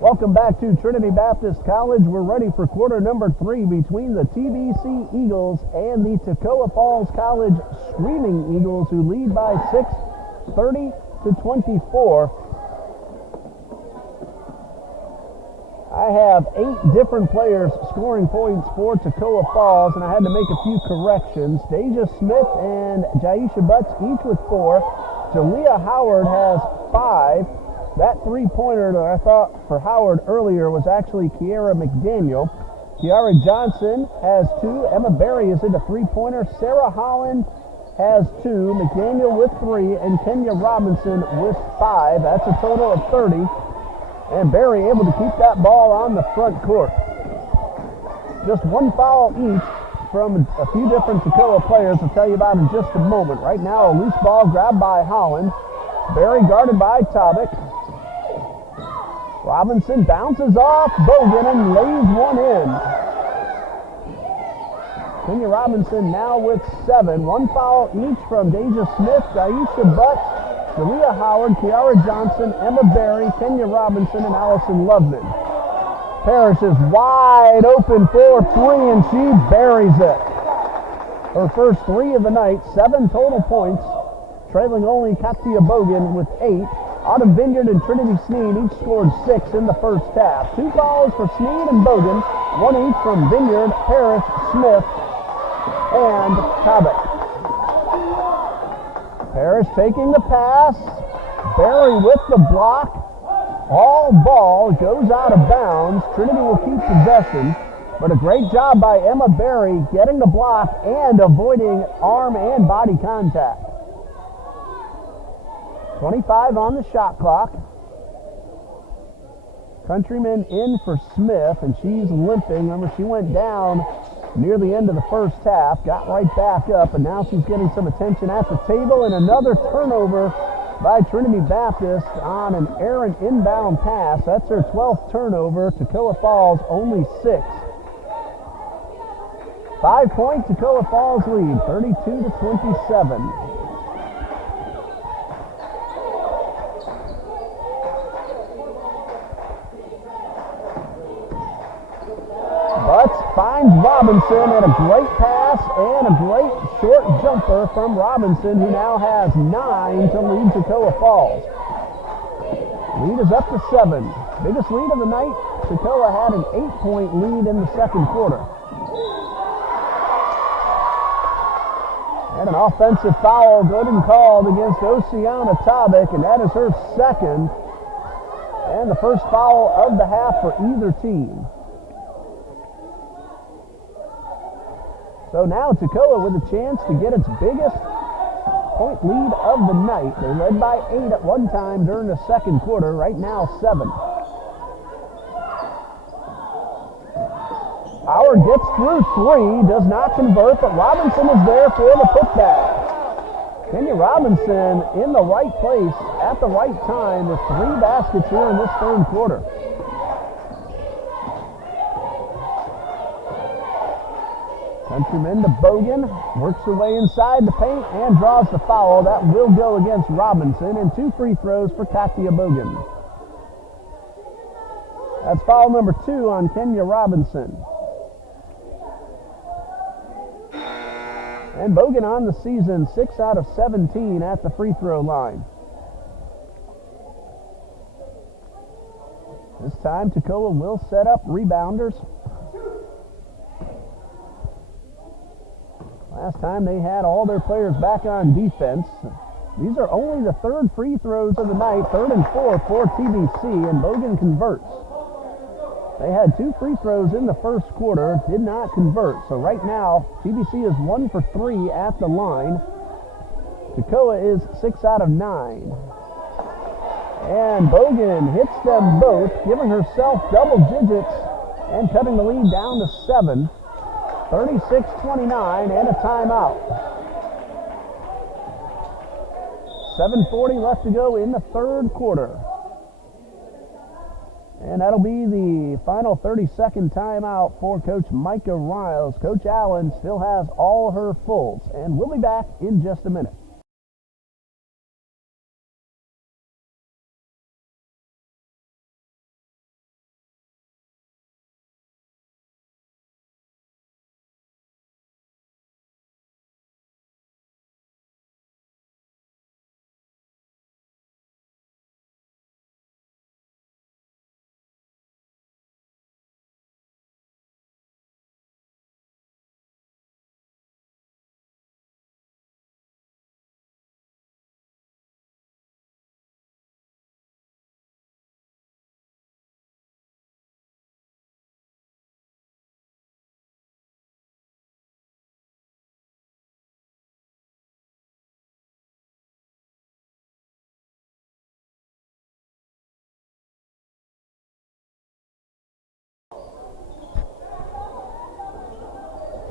Welcome back to Trinity Baptist College. We're ready for quarter number 3 between the TBC Eagles and the Toccoa Falls College Screaming Eagles, who lead by 6, 30-24. I have 8 different players scoring points for Toccoa Falls, and I had to make a few corrections. Deja Smith and Jaisha Butts each with 4. Jalea Howard has 5. That three-pointer that I thought for Howard earlier was actually Kiara McDaniel. Kiara Johnson has 2. Emma Berry is in a three-pointer. Sarah Holland has 2. McDaniel with 3. And Kenya Robinson with 5. That's a total of 30. And Berry able to keep that ball on the front court. Just one foul each from a few different Toccoa players. I'll tell you about in just a moment. Right now, a loose ball grabbed by Holland. Berry guarded by Tobic. Robinson bounces off Bogan and lays one in. Kenya Robinson now with 7. One foul each from Deja Smith, Jaisha Butts, Jalea Howard, Kiara Johnson, Emma Berry, Kenya Robinson, and Allison Loveman. Parrish is wide open for 3, and she buries it. Her first 3 of the night, 7 total points, trailing only Katia Bogan with 8. Autumn Vineyard and Trinity Sneed each scored 6 in the first half. 2 fouls for Sneed and Bogan, 1 each from Vineyard, Parrish, Smith, and Tobic. Parrish taking the pass. Berry with the block. All ball goes out of bounds. Trinity will keep possession, but a great job by Emma Berry getting the block and avoiding arm and body contact. 25 on the shot clock. Countryman in for Smith, and she's limping. Remember, she went down near the end of the first half, got right back up, and now she's getting some attention at the table, and another turnover by Trinity Baptist on an errant inbound pass. That's her 12th turnover. Toccoa Falls only 6. 5-point Toccoa Falls lead, 32-27. Butts finds Robinson, and a great pass and a great short jumper from Robinson, who now has 9 to lead Toccoa Falls. Lead is up to 7. Biggest lead of the night. Toccoa had an 8-point lead in the second quarter. And an offensive foul good and called against Oceana Tobic, and that is her second and the first foul of the half for either team. So now Toccoa with a chance to get its biggest point lead of the night. They led by 8 at one time during the second quarter. Right now, 7. Howard gets through 3, does not convert, but Robinson is there for the putback. Kenya Robinson in the right place at the right time with 3 baskets here in this third quarter. Countryman to Bogan, works her way inside the paint and draws the foul. That will go against Robinson, and 2 free throws for Katia Bogan. That's foul number 2 on Kenya Robinson. And Bogan on the season, 6 out of 17 at the free throw line. This time Toccoa will set up rebounders. Last time they had all their players back on defense. These are only the 3rd free throws of the night, 3rd and 4th for TBC, and Bogan converts. They had 2 free throws in the first quarter, did not convert. So right now, TBC is 1 for 3 at the line. Toccoa is 6 out of 9. And Bogan hits them both, giving herself double digits and cutting the lead down to 7. 36-29 and a timeout. 7:40 left to go in the third quarter. And that'll be the final 30-second timeout for Coach Micah Riles. Coach Allen still has all her fulls, and we'll be back in just a minute.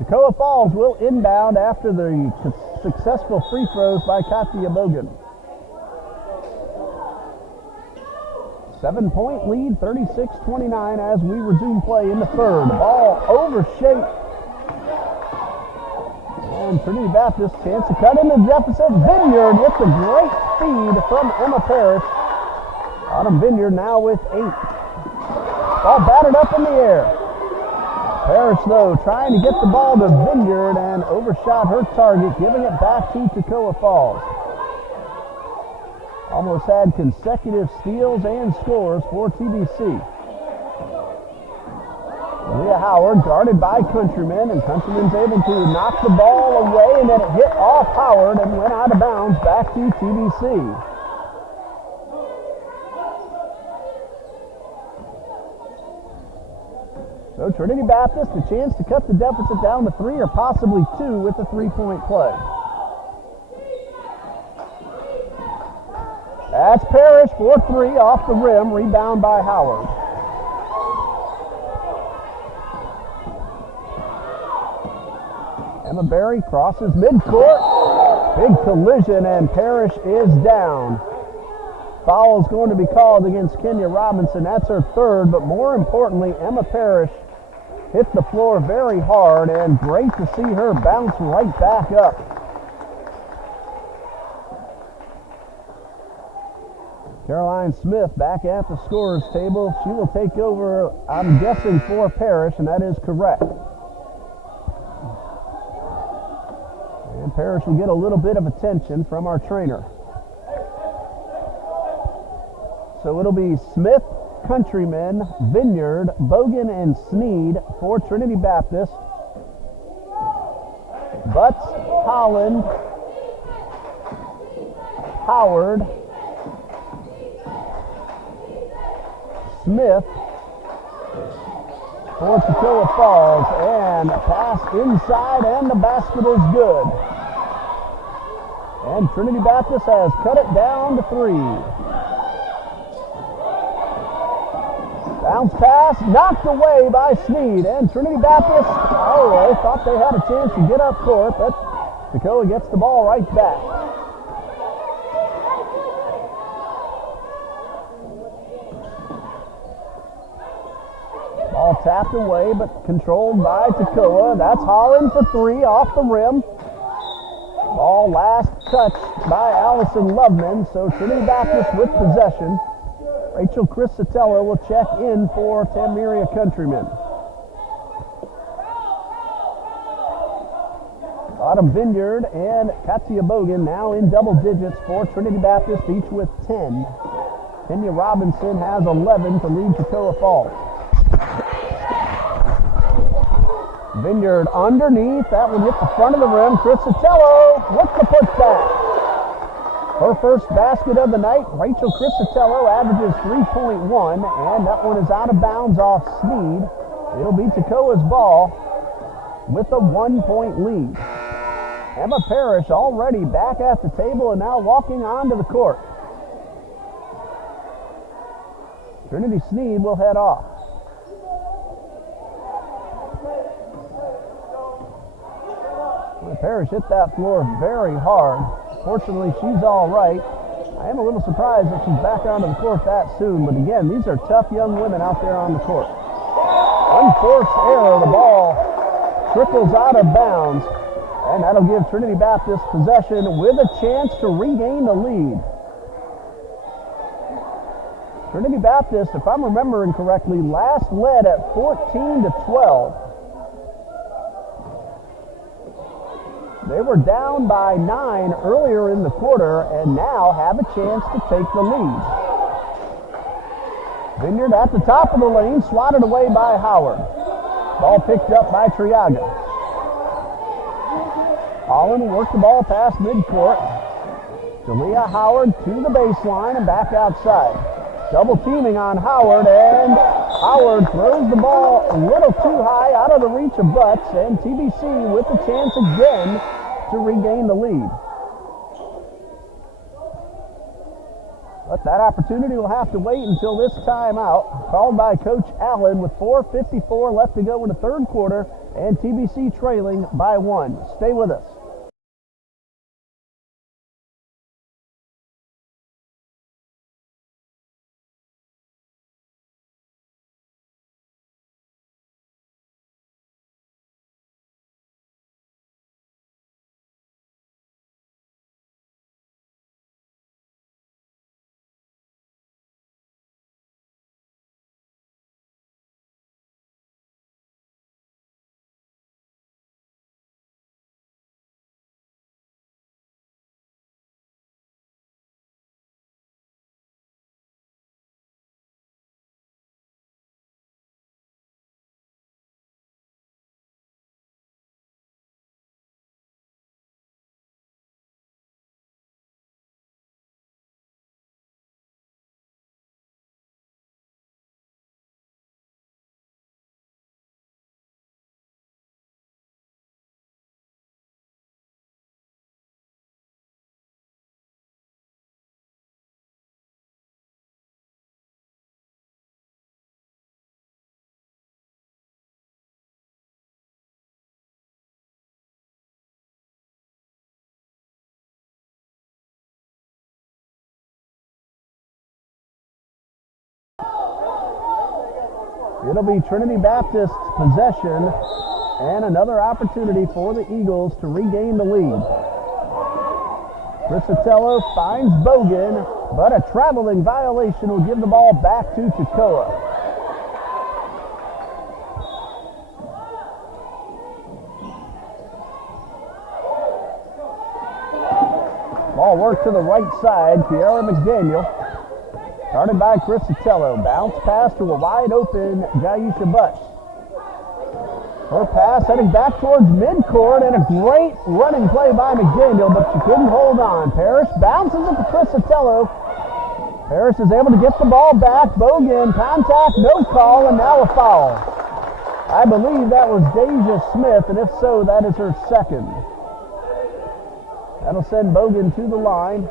Toccoa Falls will inbound after the successful free throws by Katia Bogan. 7-point lead, 36-29 as we resume play in the third. Ball overshaped. And Trinity Baptist chance to cut in the deficit. Vineyard with the great feed from Emma Parrish. Autumn Vineyard now with 8. Ball batted up in the air. Parrish, though, trying to get the ball to Vineyard and overshot her target, giving it back to Toccoa Falls. Almost had consecutive steals and scores for TBC. Leah Howard guarded by Countryman, and Countryman's able to knock the ball away, and then it hit off Howard and went out of bounds back to TBC. So Trinity Baptist a chance to cut the deficit down to 3 or possibly 2 with a 3-point play. That's Parrish for 3 off the rim, rebound by Howard. Emma Berry crosses midcourt. Big collision and Parrish is down. Foul is going to be called against Kenya Robinson. That's her third, but more importantly, Emma Parrish hit the floor very hard, and great to see her bounce right back up. Caroline Smith back at the scorer's table. She will take over, I'm guessing, for Parrish, and that is correct. And Parrish will get a little bit of attention from our trainer. So it'll be Smith, Countryman, Vineyard, Bogan, and Sneed for Trinity Baptist. Butts, Holland, Howard, Smith for Toccoa Falls, and pass inside, and the basket is good. And Trinity Baptist has cut it down to 3. Bounce pass, knocked away by Sneed, and Trinity Baptist, they thought they had a chance to get up court, but Toccoa gets the ball right back. Ball tapped away, but controlled by Toccoa. That's Holland for 3 off the rim. Ball last touched by Allison Loveman, so Trinity Baptist with possession. Rachel Crisatello will check in for Tamiria Countryman. Autumn Vineyard and Katia Bogan now in double digits for Trinity Baptist, each with 10. Kenya Robinson has 11 to lead Toccoa Falls. Vineyard underneath, that one hit the front of the rim. Crisatello with the putback. Her first basket of the night. Rachel Crisatello averages 3.1, and that one is out of bounds off Sneed. It'll be Toccoa's ball with a 1-point lead. Emma Parrish already back at the table and now walking onto the court. Trinity Sneed will head off. Parrish hit that floor very hard. Fortunately, she's all right. I am a little surprised that she's back onto the court that soon, but again, these are tough young women out there on the court. Unforced error, the ball trickles out of bounds, and that'll give Trinity Baptist possession with a chance to regain the lead. Trinity Baptist, if I'm remembering correctly, last led at 14-12. They were down by 9 earlier in the quarter and now have a chance to take the lead. Vineyard at the top of the lane, swatted away by Howard. Ball picked up by Triaga. Holland worked the ball past midcourt. Jalea Howard to the baseline and back outside. Double teaming on Howard, and Howard throws the ball a little too high out of the reach of Butts, and TBC with a chance again to regain the lead. But that opportunity will have to wait until this timeout, called by Coach Allen with 4:54 left to go in the third quarter, and TBC trailing by 1. Stay with us. It'll be Trinity Baptist's possession and another opportunity for the Eagles to regain the lead. Crisatello finds Bogan, but a traveling violation will give the ball back to Toccoa. Ball worked to the right side. Kiara McDaniel. Started by Crisatello. Bounce pass to a wide open Jaisha Butts. Her pass heading back towards midcourt, and a great running play by McDaniel, but she couldn't hold on. Parrish bounces it to Crisatello. Parrish is able to get the ball back. Bogan, contact, no call, and now a foul. I believe that was Deja Smith, and if so, that is her second. That'll send Bogan to the line.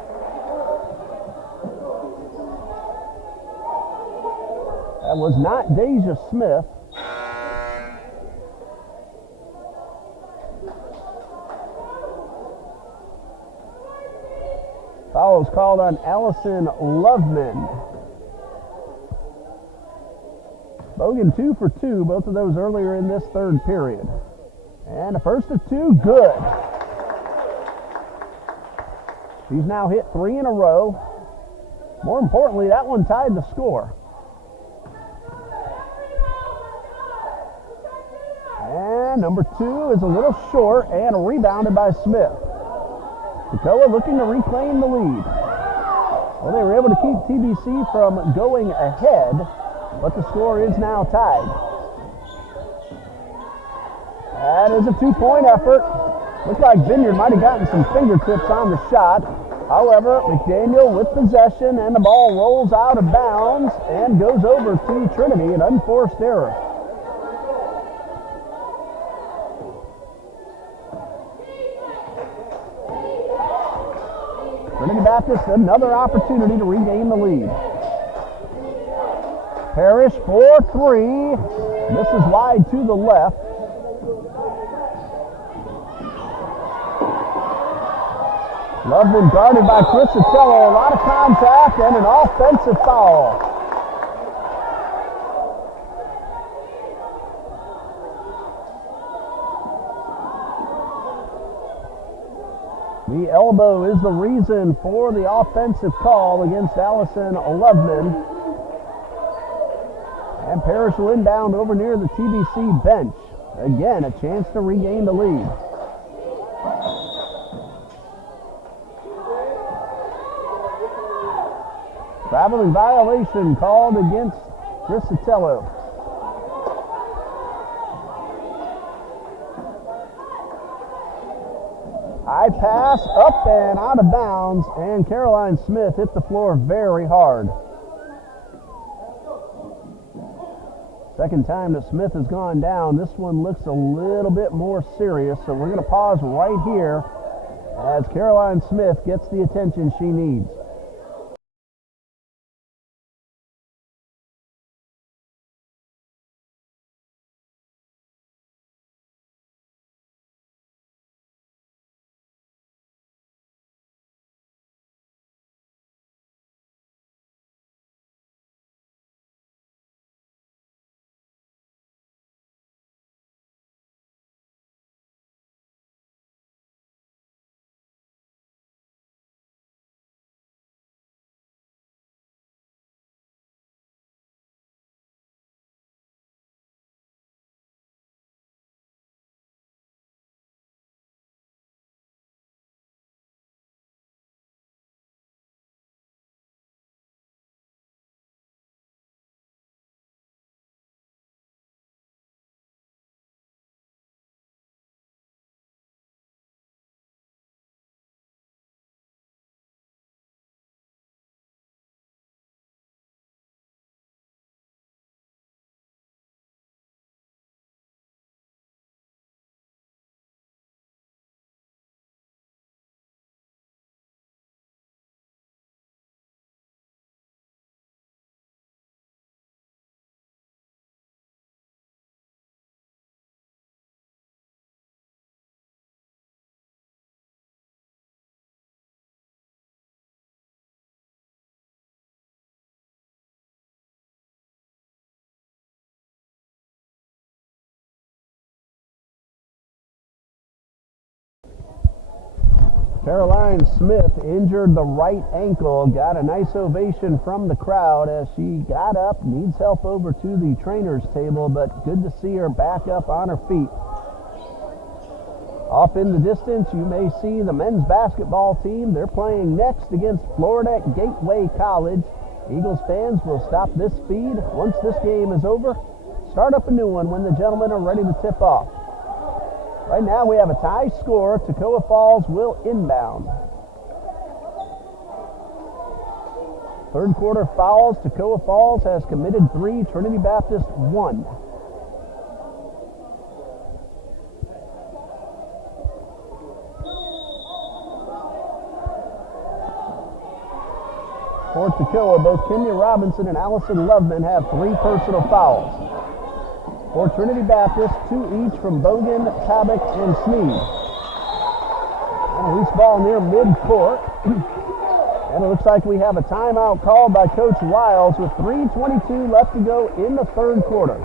That was not Deja Smith. Foul is called on Allison Loveman. Bogan 2 for 2, both of those earlier in this third period. And a first of 2, good. She's now hit 3 in a row. More importantly, that one tied the score. And number 2 is a little short and rebounded by Smith. Toccoa looking to reclaim the lead. Well, they were able to keep TBC from going ahead, but the score is now tied. That is a 2-point effort. Looks like Vineyard might have gotten some fingertips on the shot. However, McDaniel with possession, and the ball rolls out of bounds and goes over to Trinity, an unforced error. Trinity Baptist, another opportunity to regain the lead. Parrish for 3. Misses wide to the left. Loveman guarded by Crisatello. A lot of contact and an offensive foul. The elbow is the reason for the offensive call against Allison Loveman. And Parrish will inbound over near the TBC bench. Again, a chance to regain the lead. Traveling violation called against Crisatello. High pass, up and out of bounds, and Caroline Smith hit the floor very hard. Second time that Smith has gone down. This one looks a little bit more serious, so we're going to pause right here as Caroline Smith gets the attention she needs. Caroline Smith injured the right ankle, got a nice ovation from the crowd as she got up, needs help over to the trainer's table, but good to see her back up on her feet. Off in the distance, you may see the men's basketball team. They're playing next against Florida Gateway College. Eagles fans will stop this feed once this game is over. Start up a new one when the gentlemen are ready to tip off. Right now we have a tie score. Toccoa Falls will inbound. Third quarter fouls. Toccoa Falls has committed 3. Trinity Baptist 1. For Toccoa, both Kenya Robinson and Allison Loveman have 3 personal fouls. For Trinity Baptist, 2 each from Bogan, Tabak, and Sneed. And a loose ball near midcourt. And it looks like we have a timeout called by Coach Wiles with 3:22 left to go in the third quarter.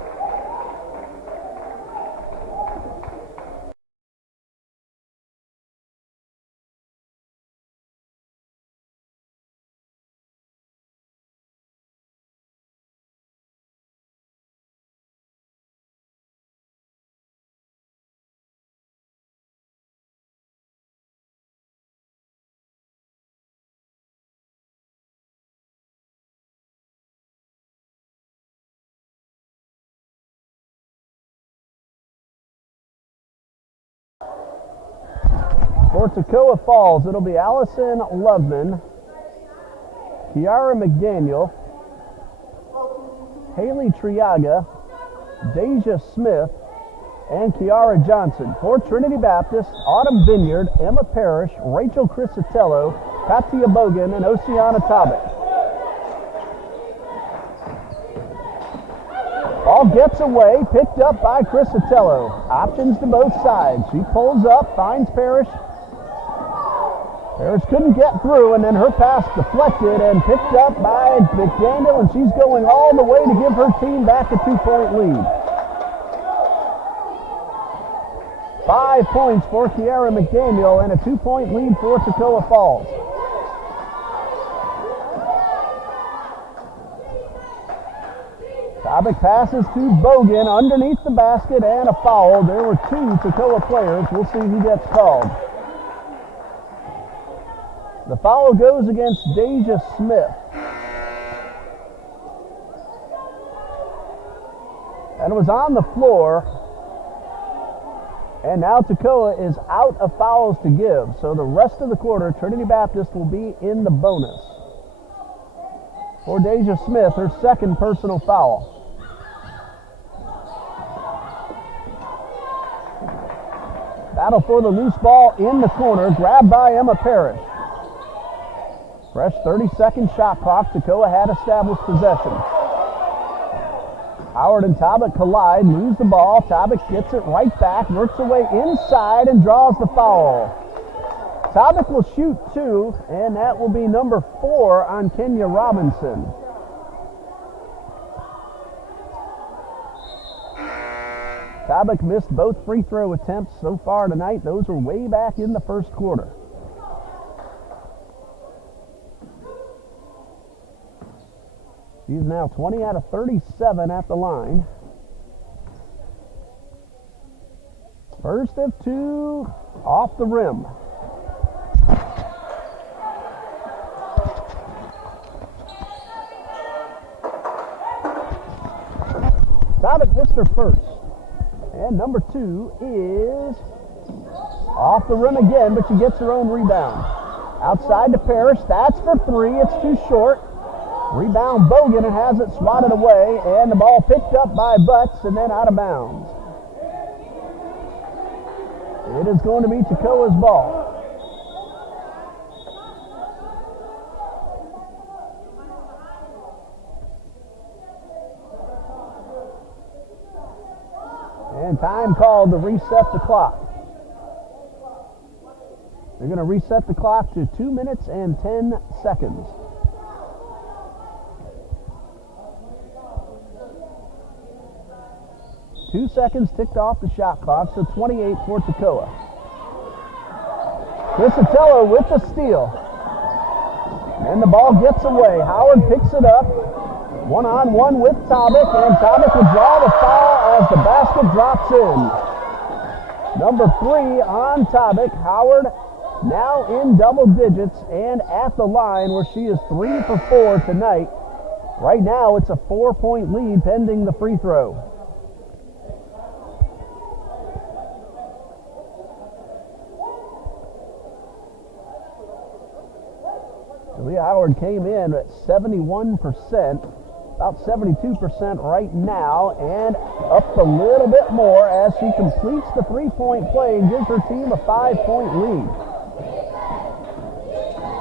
For Toccoa Falls, it'll be Allison Loveman, Kiara McDaniel, Haley Triaga, Deja Smith, and Kiara Johnson. For Trinity Baptist, Autumn Vineyard, Emma Parrish, Rachel Crisatello, Katia Bogan, and Oceana Tabak. Ball gets away, picked up by Crisatello. Options to both sides. She pulls up, finds Parrish. Parrish couldn't get through, and then her pass deflected and picked up by McDaniel, and she's going all the way to give her team back a 2-point lead. 5 points for Kiara McDaniel and a 2-point lead for Toccoa Falls. Tabak passes to Bogan underneath the basket and a foul. There were 2 Toccoa players. We'll see who gets called. The foul goes against Deja Smith. And it was on the floor. And now Toccoa is out of fouls to give. So the rest of the quarter, Trinity Baptist will be in the bonus. For Deja Smith, her second personal foul. Battle for the loose ball in the corner, grabbed by Emma Parrish. Fresh 30-second shot clock. Toccoa had established possession. Howard and Tabak collide, lose the ball. Tabak gets it right back, works away inside, and draws the foul. Tabak will shoot 2, and that will be number 4 on Kenya Robinson. Tabak missed both free throw attempts so far tonight. Those were way back in the first quarter. She's now 20 out of 37 at the line. First of 2 off the rim. Tabak missed her first. And number 2 is off the rim again, but she gets her own rebound. Outside to Parrish. That's for 3. It's too short. Rebound Bogan and has it swatted away, and the ball picked up by Butts and then out of bounds. It is going to be Toccoa's ball. And time called to reset the clock. They're going to reset the clock to 2 minutes and 10 seconds. Two seconds ticked off the shot clock, so 28 for Toccoa. Crisatello with the steal. And the ball gets away. Howard picks it up. One-on-one with Tobic, and Tobic will draw the foul as the basket drops in. Number 3 on Tobic. Howard now in double digits and at the line where she is 3 for 4 tonight. Right now it's a 4-point lead pending the free throw. Leah Howard came in at 71%, about 72% right now, and up a little bit more as she completes the three-point play and gives her team a 5-point lead.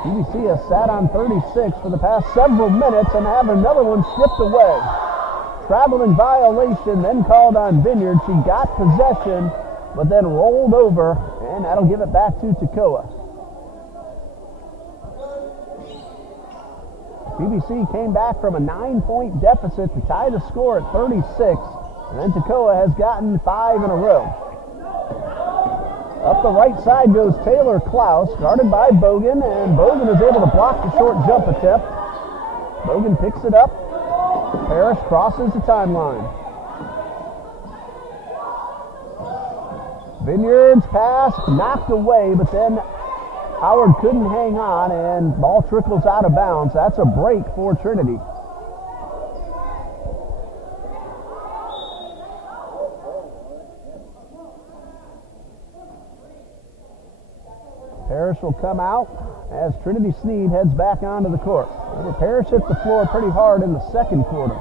TBC has sat on 36 for the past several minutes and have another one stripped away. Traveling violation, then called on Vineyard. She got possession, but then rolled over, and that'll give it back to Toccoa. TBC came back from a 9-point deficit to tie the score at 36, and then Toccoa has gotten 5 in a row. Up the right side goes Taylor Klaus, guarded by Bogan, and Bogan is able to block the short jump attempt. Bogan picks it up. Parrish crosses the timeline. Vineyard's pass knocked away, but then Howard couldn't hang on, and ball trickles out of bounds. That's a break for Trinity. Parrish will come out as Trinity Sneed heads back onto the court. Remember, Parrish hit the floor pretty hard in the second quarter.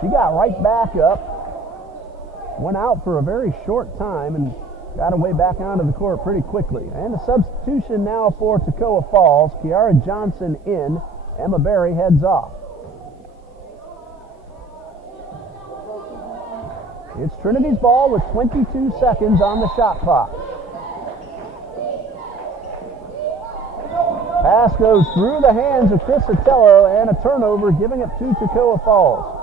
She got right back up, went out for a very short time, and got her way back onto the court pretty quickly. And a substitution now for Toccoa Falls. Kiara Johnson in. Emma Berry heads off. It's Trinity's ball with 22 seconds on the shot clock. Pass goes through the hands of Crisatello, and a turnover, giving it to Toccoa Falls.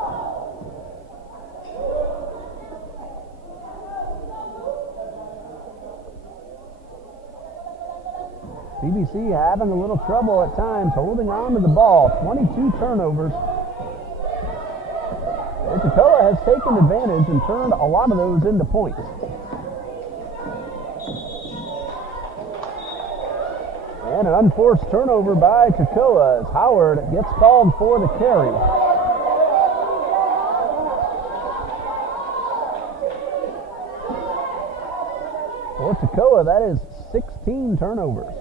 TBC having a little trouble at times holding on to the ball. 22 turnovers. And Toccoa has taken advantage and turned a lot of those into points. And an unforced turnover by Toccoa as Howard gets called for the carry. For Toccoa, that is 16 turnovers.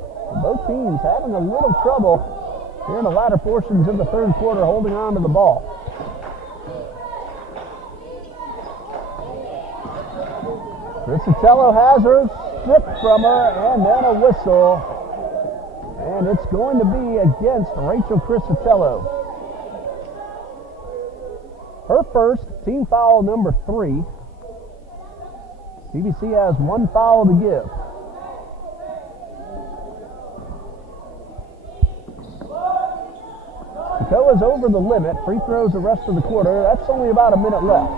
Both teams having a little trouble here in the latter portions of the third quarter holding on to the ball. Crisatello has her stripped from her, and then a whistle. And it's going to be against Rachel Crisatello. Her first, team foul number 3. TBC has one foul to give. Toccoa's over the limit. Free throws the rest of the quarter. That's only about a minute left.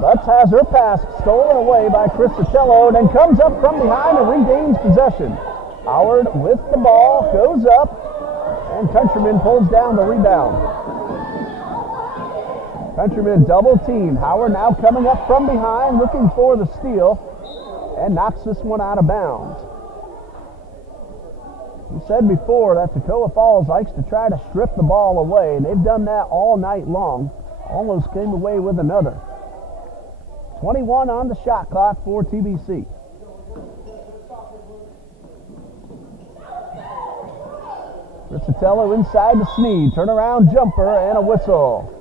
Butts has her pass stolen away by Crisatello, and then comes up from behind and regains possession. Howard with the ball, goes up, and Countryman pulls down the rebound. Countryman double teamed. Howard now coming up from behind, looking for the steal, and knocks this one out of bounds. We said before that Toccoa Falls likes to try to strip the ball away, and they've done that all night long. Almost came away with another. 21 on the shot clock for TBC. Crisatello inside to Sneed. Turnaround jumper and a whistle.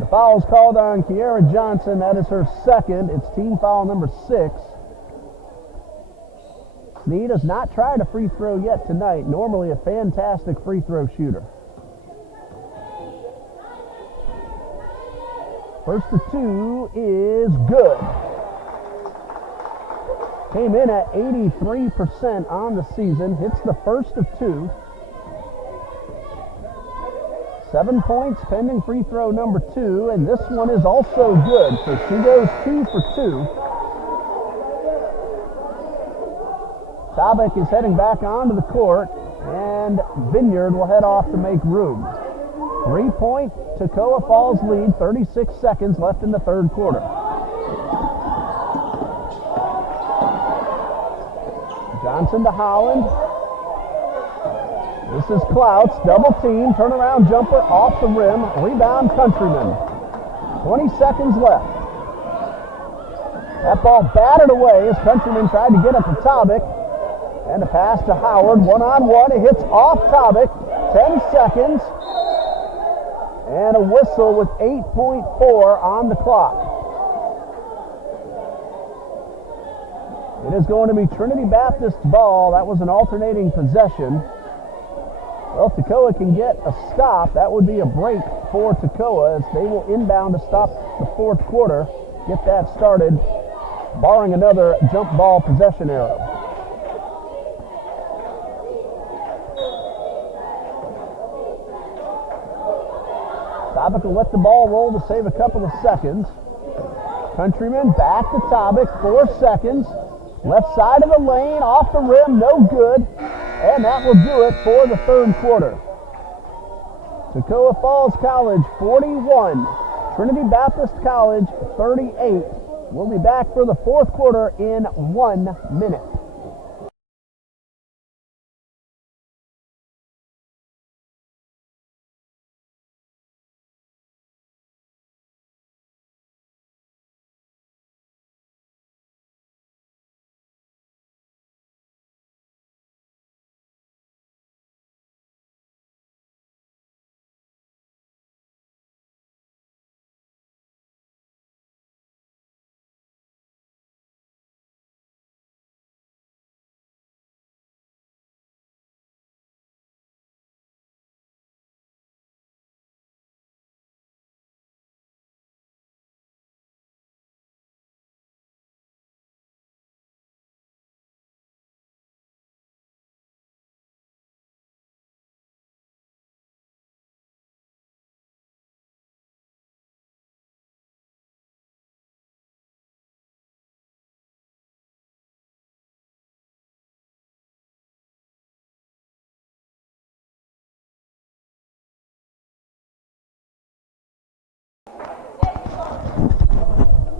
The foul is called on Kiara Johnson. That is her second. It's team foul number 6. Sneed has not tried a free throw yet tonight. Normally a fantastic free throw shooter. First of 2 is good. Came in at 83% on the season. Hits the first of 2. 7 points pending free throw number 2, and this one is also good. So she goes 2 for 2. Tabak is heading back onto the court, and Vineyard will head off to make room. 3-point Toccoa Falls lead, 36 seconds left in the third quarter. Johnson to Holland. This is Clouts, double team, turnaround jumper off the rim, rebound Countryman. 20 seconds left. That ball batted away as Countryman tried to get up to Tabak. And a pass to Howard, one-on-one, it hits off Tabak, 10 seconds. And a whistle with 8.4 on the clock. It is going to be Trinity Baptist ball. That was an alternating possession. Well, Toccoa can get a stop. That would be a break for Toccoa as they will inbound to stop the fourth quarter. Get that started, barring another jump ball possession arrow. Tabak will let the ball roll to save a couple of seconds. Countryman back to Tabak, 4 seconds. Left side of the lane, off the rim, no good. And that will do it for the third quarter. Toccoa Falls College 41, Trinity Baptist College 38. We'll be back for the fourth quarter in 1 minute.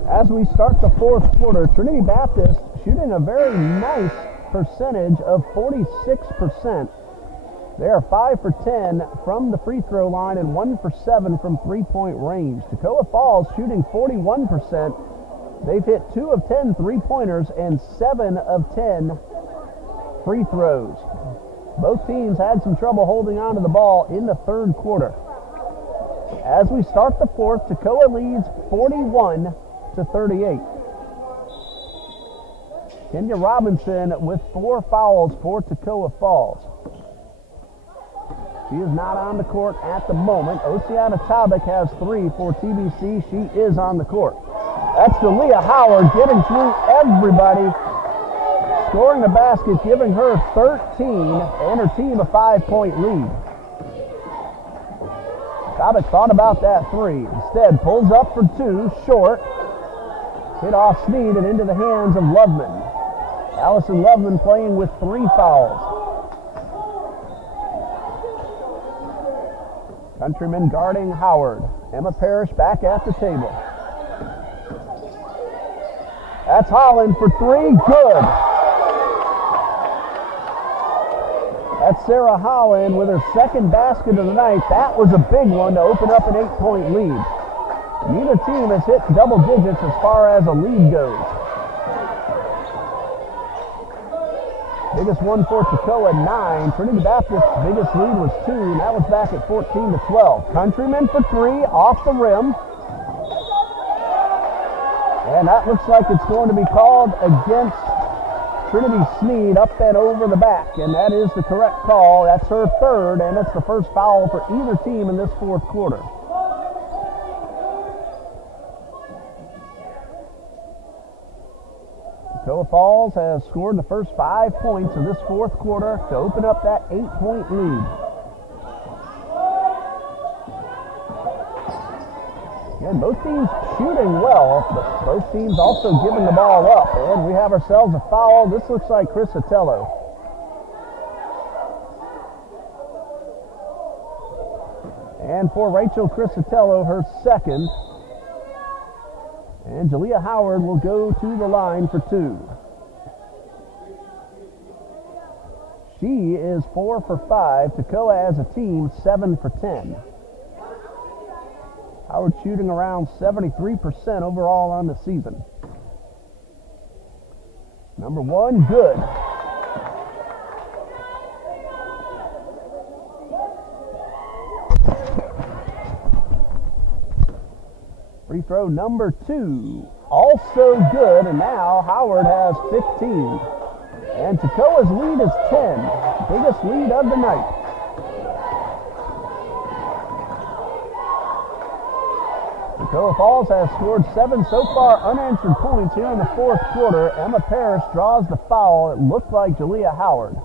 As we start the fourth quarter, Trinity Baptist shooting a very nice percentage of 46%. They are 5 for 10 from the free throw line and 1 for 7 from three-point range. Toccoa Falls shooting 41%. They've hit 2 of 10 three-pointers and 7 of 10 free throws. Both teams had some trouble holding on to the ball in the third quarter. As we start the fourth, Toccoa leads 41-38. Kenya Robinson with 4 fouls for Toccoa Falls. She is not on the court at the moment. Oceana Tabak has 3 for TBC. She is on the court. That's Delia Howard getting through everybody, scoring the basket, giving her 13 and her team a 5-point lead. Tabak thought about that 3. Instead, pulls up for 2, short. Hit off Sneed and into the hands of Loveman. Allison Loveman playing with 3 fouls. Countryman guarding Howard. Emma Parrish back at the table. That's Holland for 3, good. That's Sarah Holland with her second basket of the night. That was a big one to open up an 8-point lead. Neither team has hit double digits as far as a lead goes. Biggest one for Toccoa, 9. Trinity Baptist's biggest lead was 2, and that was back at 14-12. Countryman for 3, off the rim. And that looks like it's going to be called against Trinity Sneed, up and over the back, and that is the correct call. That's her third, and it's the first foul for either team in this fourth quarter. Toccoa Falls has scored the first 5 points of this fourth quarter to open up that 8-point lead. And both teams shooting well, but both teams also giving the ball up. And we have ourselves a foul. This looks like Chris Otello. And for Rachel Crisatello, her second. And Jalea Howard will go to the line for two. She is 4 for 5. Toccoa as a team, 7 for 10. Howard shooting around 73% overall on the season. Number one, good. Free throw number two, also good, and now Howard has 15. And Toccoa's lead is 10, biggest lead of the night. Toccoa Falls has scored 7 so far unanswered points here in the fourth quarter. Emma Parrish draws the foul. It looked like Jalea Howard.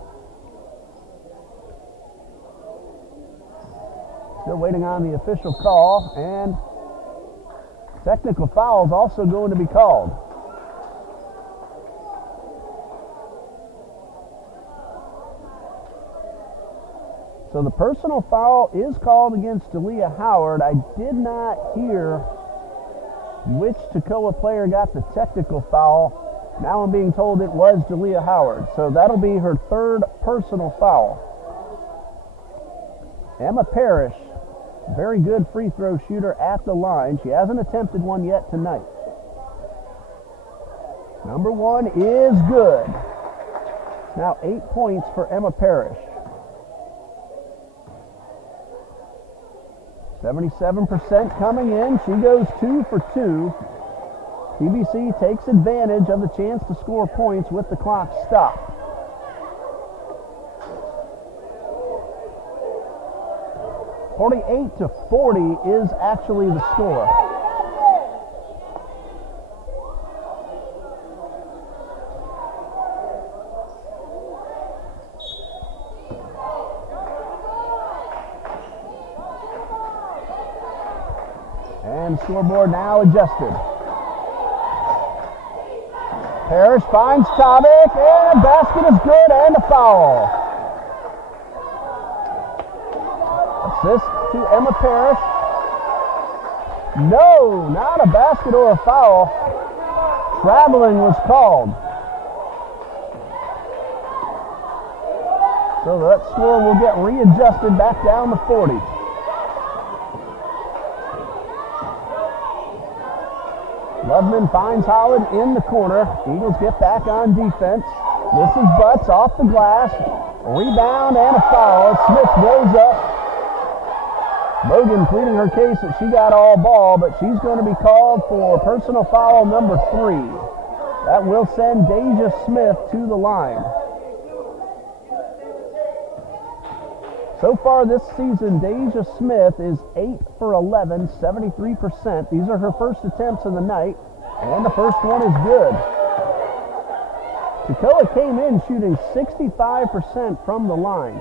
Still waiting on the official call, and technical foul is also going to be called. So the personal foul is called against Jalea Howard. I did not hear which Toccoa player got the technical foul. Now I'm being told it was Jalea Howard. So that'll be her third personal foul. Emma Parrish, very good free throw shooter at the line. She hasn't attempted one yet tonight. Number one is good. Now 8 points for Emma Parrish. 77% coming in. She goes 2 for 2. TBC takes advantage of the chance to score points with the clock stopped. (48-40) is actually the score. And scoreboard now adjusted. Parrish finds Tovic, and a basket is good, and a foul. Assist to Emma Parrish. No, not a basket or a foul. Traveling was called. So that score will get readjusted back down to 40. Loveman finds Howard in the corner. Eagles get back on defense. This is Butts off the glass. Rebound and a foul. Smith goes up. Bogan pleading her case that she got all ball, but she's going to be called for personal foul number 3. That will send Deja Smith to the line. So far this season, Deja Smith is 8 for 11, 73%. These are her first attempts of the night, and the first one is good. Toccoa came in shooting 65% from the line.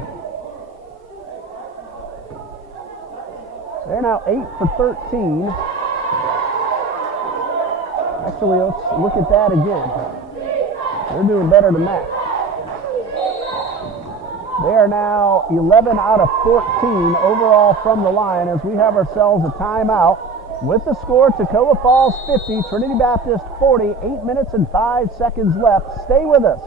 They're now 8 for 13. Actually, let's look at that again. They're doing better than that. They are now 11 out of 14 overall from the line as we have ourselves a timeout. With the score, Toccoa Falls 50, Trinity Baptist 40, 8 minutes and 5 seconds left. Stay with us.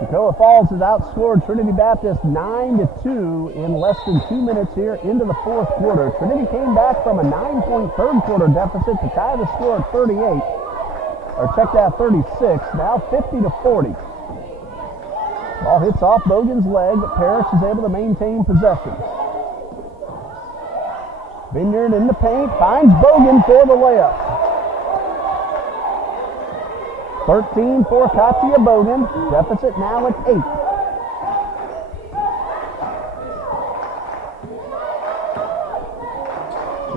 Toccoa Falls has outscored Trinity Baptist 9-2 in less than 2 minutes here into the fourth quarter. Trinity came back from a 9-point third quarter deficit to tie the score at 38. Or check that, 36. Now 50-40. Ball hits off Bogan's leg, but Parrish is able to maintain possession. Vineyard in the paint, finds Bogan for the layup. 13 for Katia Bogan, deficit now at 8.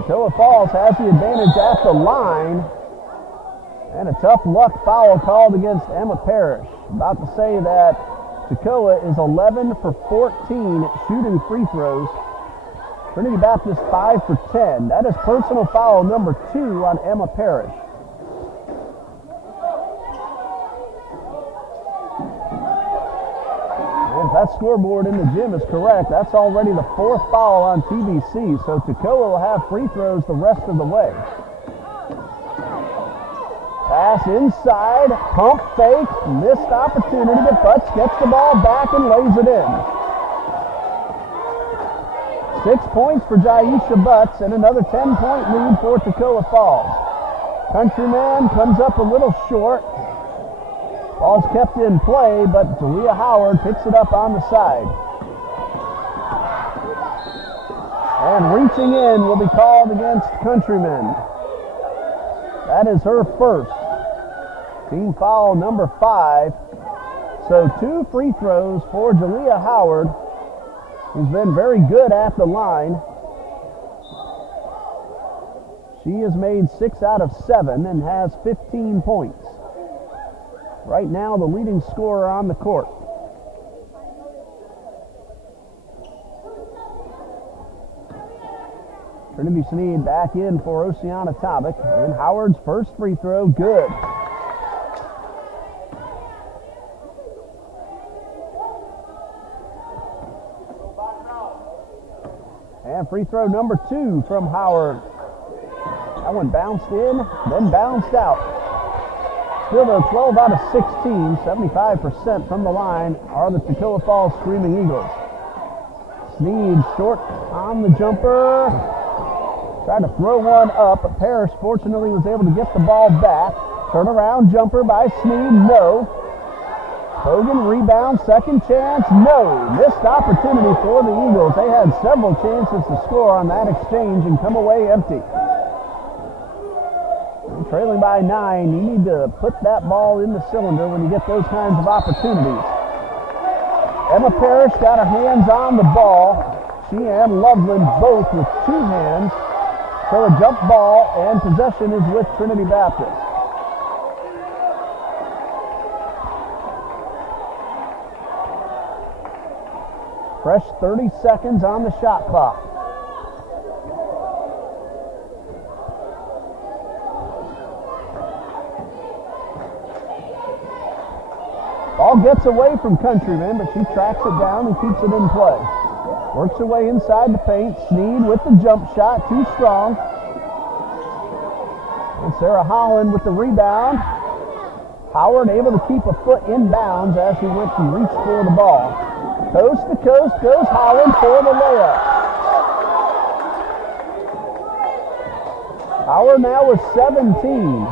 Toccoa Falls has the advantage at the line, and a tough luck foul called against Emma Parrish. About to say that Toccoa is 11 for 14 shooting free throws. Trinity Baptist 5 for 10. That is personal foul number 2 on Emma Parrish. And if that scoreboard in the gym is correct, that's already the 4th foul on TBC, so Toccoa will have free throws the rest of the way. Pass inside, pump fake, missed opportunity, but Butts gets the ball back and lays it in. 6 points for Jaisha Butts and another 10-point lead for Toccoa Falls. Countryman comes up a little short. Ball's kept in play, but Jalea Howard picks it up on the side. And reaching in will be called against Countryman. That is her first. Team foul number 5. So 2 free throws for Jalea Howard, who's been very good at the line. She has made 6 out of 7 and has 15 points. Right now, the leading scorer on the court. Trinity Sneed back in for Oceana Tobic, and Howard's first free throw, good. And free throw number 2 from Howard. That one bounced in, then bounced out. Still though, 12 out of 16, 75% from the line are the Toccoa Falls Screaming Eagles. Sneed short on the jumper. Tried to throw one up, but Parrish fortunately was able to get the ball back. Turnaround jumper by Sneed, no. Bogan rebound, second chance, no. Missed opportunity for the Eagles. They had several chances to score on that exchange and come away empty. Trailing by 9, you need to put that ball in the cylinder when you get those kinds of opportunities. Emma Parrish got her hands on the ball. She and Loveland both with 2 hands. So a jump ball, and possession is with Trinity Baptist. Fresh 30 seconds on the shot clock. Ball gets away from Countryman, but she tracks it down and keeps it in play. Works her way inside the paint. Sneed with the jump shot, too strong. And Sarah Holland with the rebound. Howard able to keep a foot in bounds as he went to reach for the ball. Coast to coast goes Holland for the layup. Howard now with 17.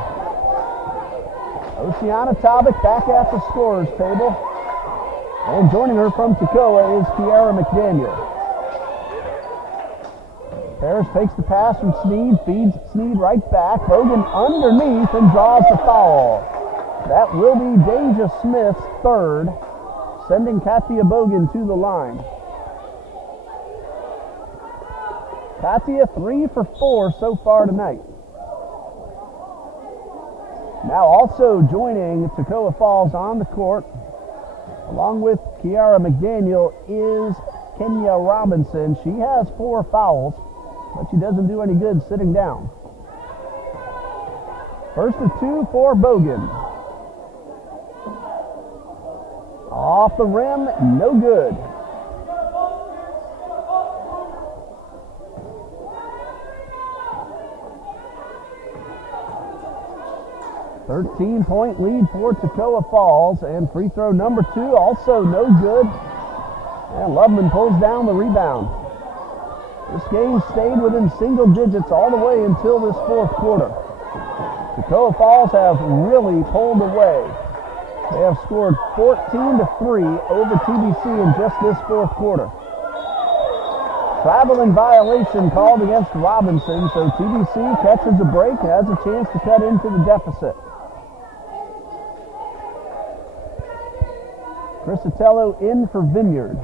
Oceana Tobic back at the scorer's table. And joining her from Toccoa is Kiara McDaniel. Parrish takes the pass from Sneed, feeds Sneed right back. Bogan underneath and draws the foul. That will be Deja Smith's third, sending Katia Bogan to the line. Katia 3 for 4 so far tonight. Now also joining Toccoa Falls on the court, along with Kiara McDaniel, is Kenya Robinson. She has 4 fouls, but she doesn't do any good sitting down. First of 2 for Bogan. Off the rim, no good. 13-point lead for Toccoa Falls, and free throw number 2 also no good. And Loveman pulls down the rebound. This game stayed within single digits all the way until this fourth quarter. Toccoa Falls have really pulled away. They have scored 14-3 over TBC in just this fourth quarter. Traveling violation called against Robinson, so TBC catches a break, has a chance to cut into the deficit. Crisatello in for Vineyard.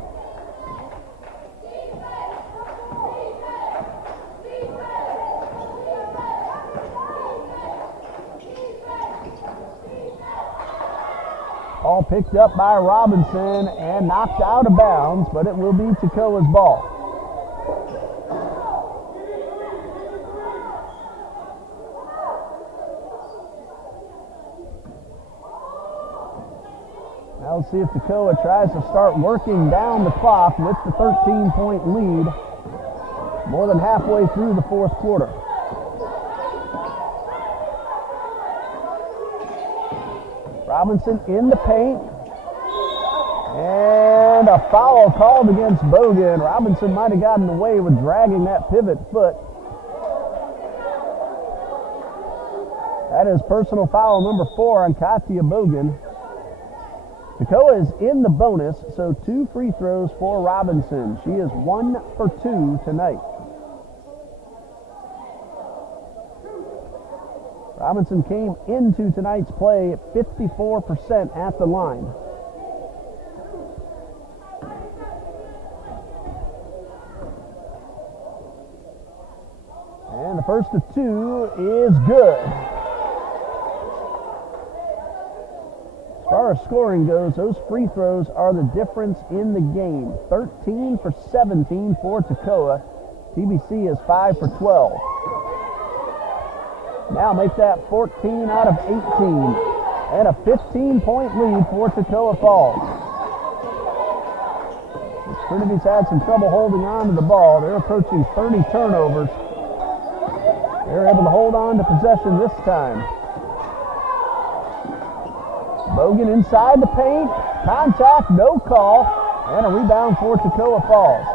Ball picked up by Robinson and knocked out of bounds, but it will be Toccoa's ball. Now let's see if Toccoa tries to start working down the clock with the 13-point lead more than halfway through the fourth quarter. Robinson in the paint. And a foul called against Bogan. Robinson might have gotten away with dragging that pivot foot. That is personal foul number 4 on Katia Bogan. Toccoa is in the bonus, so 2 free throws for Robinson. She is 1 for 2 tonight. Robinson came into tonight's play at 54% at the line. And the first of 2 is good. As far as scoring goes, those free throws are the difference in the game. 13 for 17 for Toccoa. TBC is 5 for 12. Now make that 14 out of 18. And a 15-point lead for Toccoa Falls. Trinity's had some trouble holding on to the ball. They're approaching 30 turnovers. They're able to hold on to possession this time. Bogan inside the paint. Contact, no call. And a rebound for Toccoa Falls.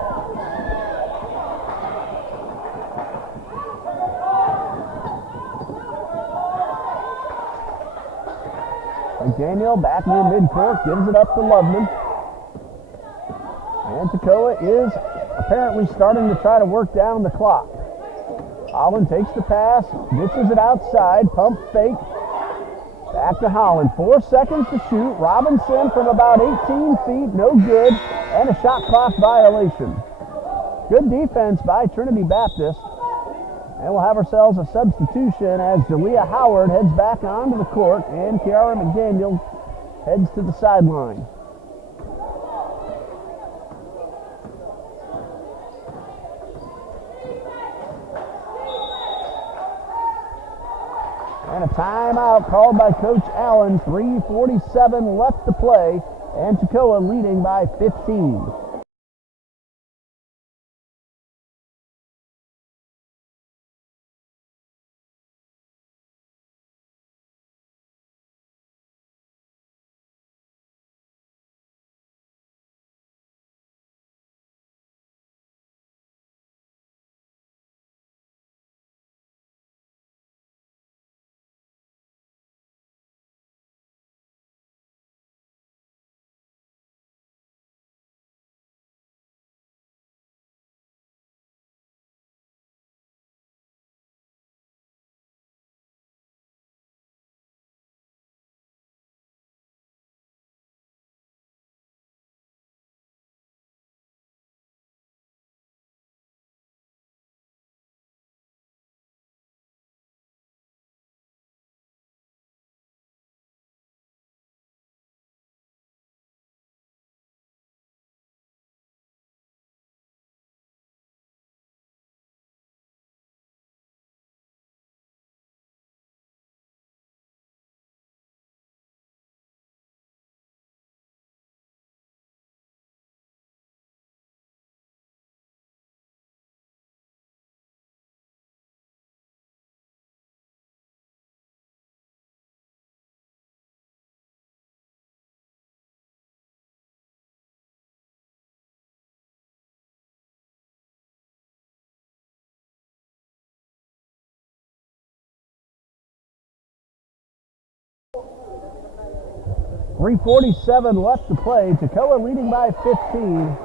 McDaniel back near midcourt, gives it up to Loveman. And Toccoa is apparently starting to try to work down the clock. Holland takes the pass, dishes it outside, pump fake. Back to Holland, 4 seconds to shoot. Robinson from about 18 feet, no good, and a shot clock violation. Good defense by Trinity Baptist. And we'll have ourselves a substitution as Jalea Howard heads back onto the court and Kiara McDaniel heads to the sideline. And a timeout called by Coach Allen. 3:47 left to play, and Toccoa leading by 15. 3:47 left to play. Toccoa leading by 15.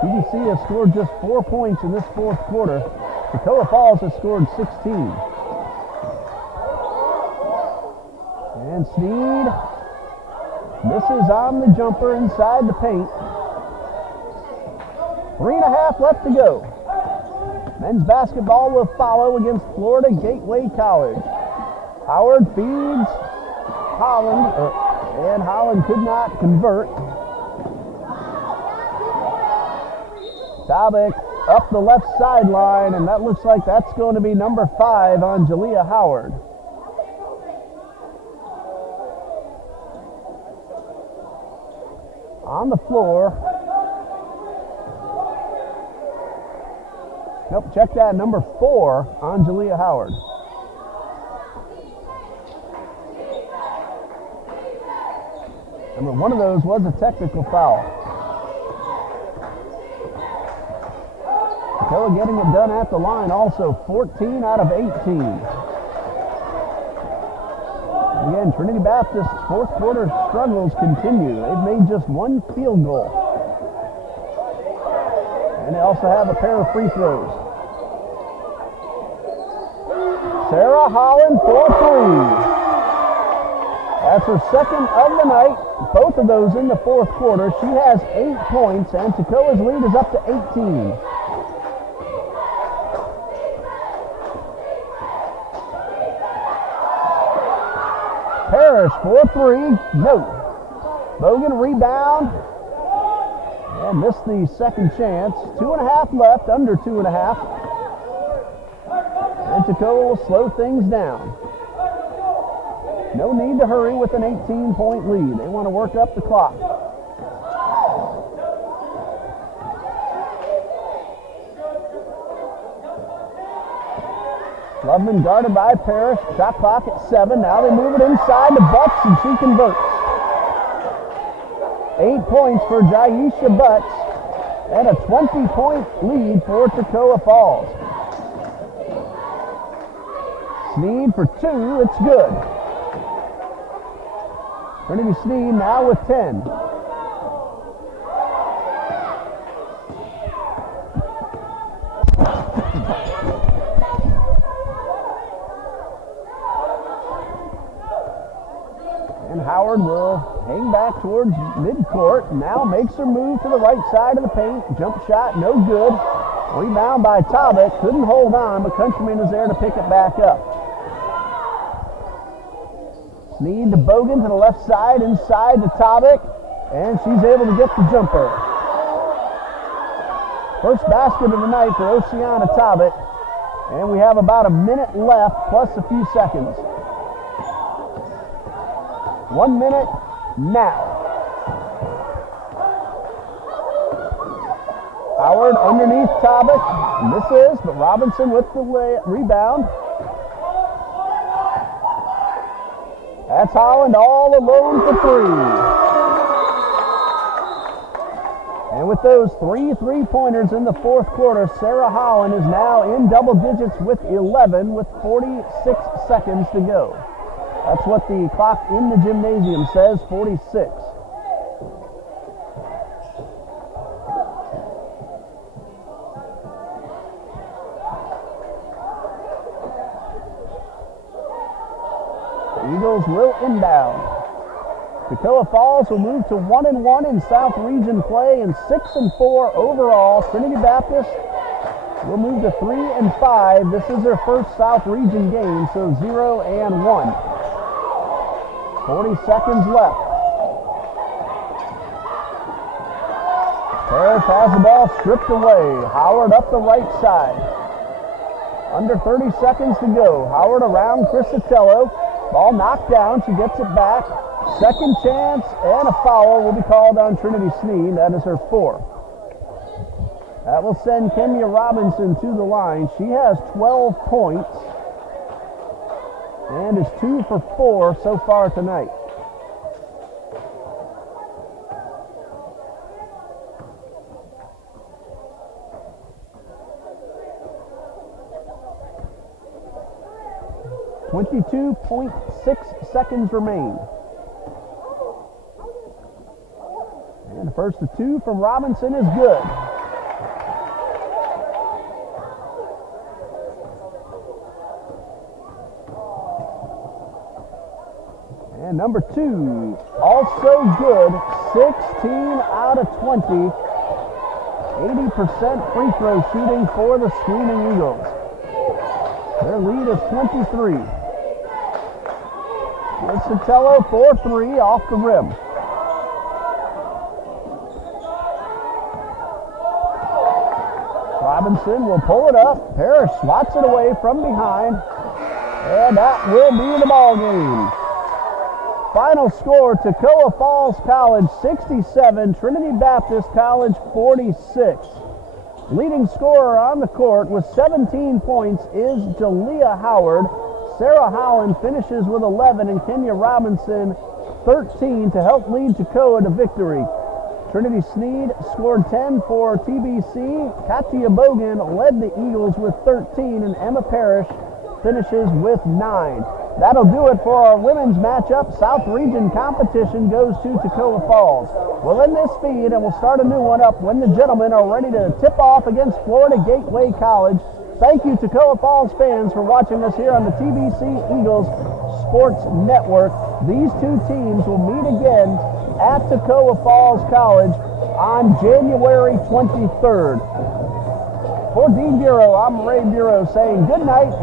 TBC has scored just 4 points in this fourth quarter. Toccoa Falls has scored 16. And Sneed misses on the jumper inside the paint. 3.5 left to go. Men's basketball will follow against Florida Gateway College. Howard feeds Holland, and Holland could not convert. Tobic up the left sideline, and that looks like that's going to be number 5 on Jalea Howard. On the floor. Nope, check that, number 4 on Jalea Howard. One of those was a technical foul. Toccoa getting it done at the line also, 14 out of 18. Again, Trinity Baptist's fourth quarter struggles continue. They've made just 1 field goal. And they also have a pair of free throws. Sarah Holland for 3. That's her second of the night. Both of those in the fourth quarter. She has 8 points, and Toccoa's lead is up to 18. Parrish for 3. No. Bogan rebound. And missed the second chance. 2.5 left, under 2.5. And Toccoa will slow things down. No need to hurry with an 18-point lead. They want to work up the clock. Loveman guarded by Parrish. Shot clock at 7. Now they move it inside to Butts, and she converts. 8 points for Jaisha Butts, and a 20-point lead for Toccoa Falls. Sneed for 2. It's good. Trinity Sneed now with 10. And Howard will hang back towards midcourt. Now makes her move to the right side of the paint. Jump shot, no good. Rebound by Tobic. Couldn't hold on, but Countryman is there to pick it back up. Sneed to Bogan to the left side, inside to Tobic, and she's able to get the jumper. First basket of the night for Oceana Tobic, and we have about a minute left, plus a few seconds. 1 minute now. Howard underneath Tobic, misses, but Robinson with the rebound. That's Holland all alone for 3. And with those 3 3-pointers in the fourth quarter, Sarah Holland is now in double digits with 11 with 46 seconds to go. That's what the clock in the gymnasium says, 46. Eagles will inbound. Toccoa Falls will move to 1-1 in South Region play and 6-4 overall. Trinity Baptist will move to 3-5. This is their first South Region game, so 0-1. 40 seconds left. Parrish has the ball stripped away. Howard up the right side. Under 30 seconds to go. Howard around Crisatello. Ball knocked down. She gets it back. Second chance, and a foul will be called on Trinity Sneed. That is her 4th. That will send Kemia Robinson to the line. She has 12 points and is 2 for 4 so far tonight. 22.6 seconds remain. And the first of two from Robinson is good. And number two, also good, 16 out of 20. 80% free throw shooting for the Screaming Eagles. Their lead is 23. Here's Sotelo for three off the rim. Robinson will pull it up. Parrish swats it away from behind. And that will be the ball game. Final score, Toccoa Falls College 67, Trinity Baptist College 46. Leading scorer on the court with 17 points is Jalea Howard. Sarah Holland finishes with 11 and Kenya Robinson 13 to help lead Toccoa to victory. Trinity Sneed scored 10 for TBC. Katia Bogan led the Eagles with 13 and Emma Parrish finishes with 9. That'll do it for our women's matchup. South Region competition goes to Toccoa Falls. We'll end this feed and we'll start a new one up when the gentlemen are ready to tip off against Florida Gateway College. Thank you, Toccoa Falls fans, for watching us here on the TBC Eagles Sports Network. These two teams will meet again at Toccoa Falls College on January 23rd. For Dean Bureau, I'm Ray Bureau saying good night.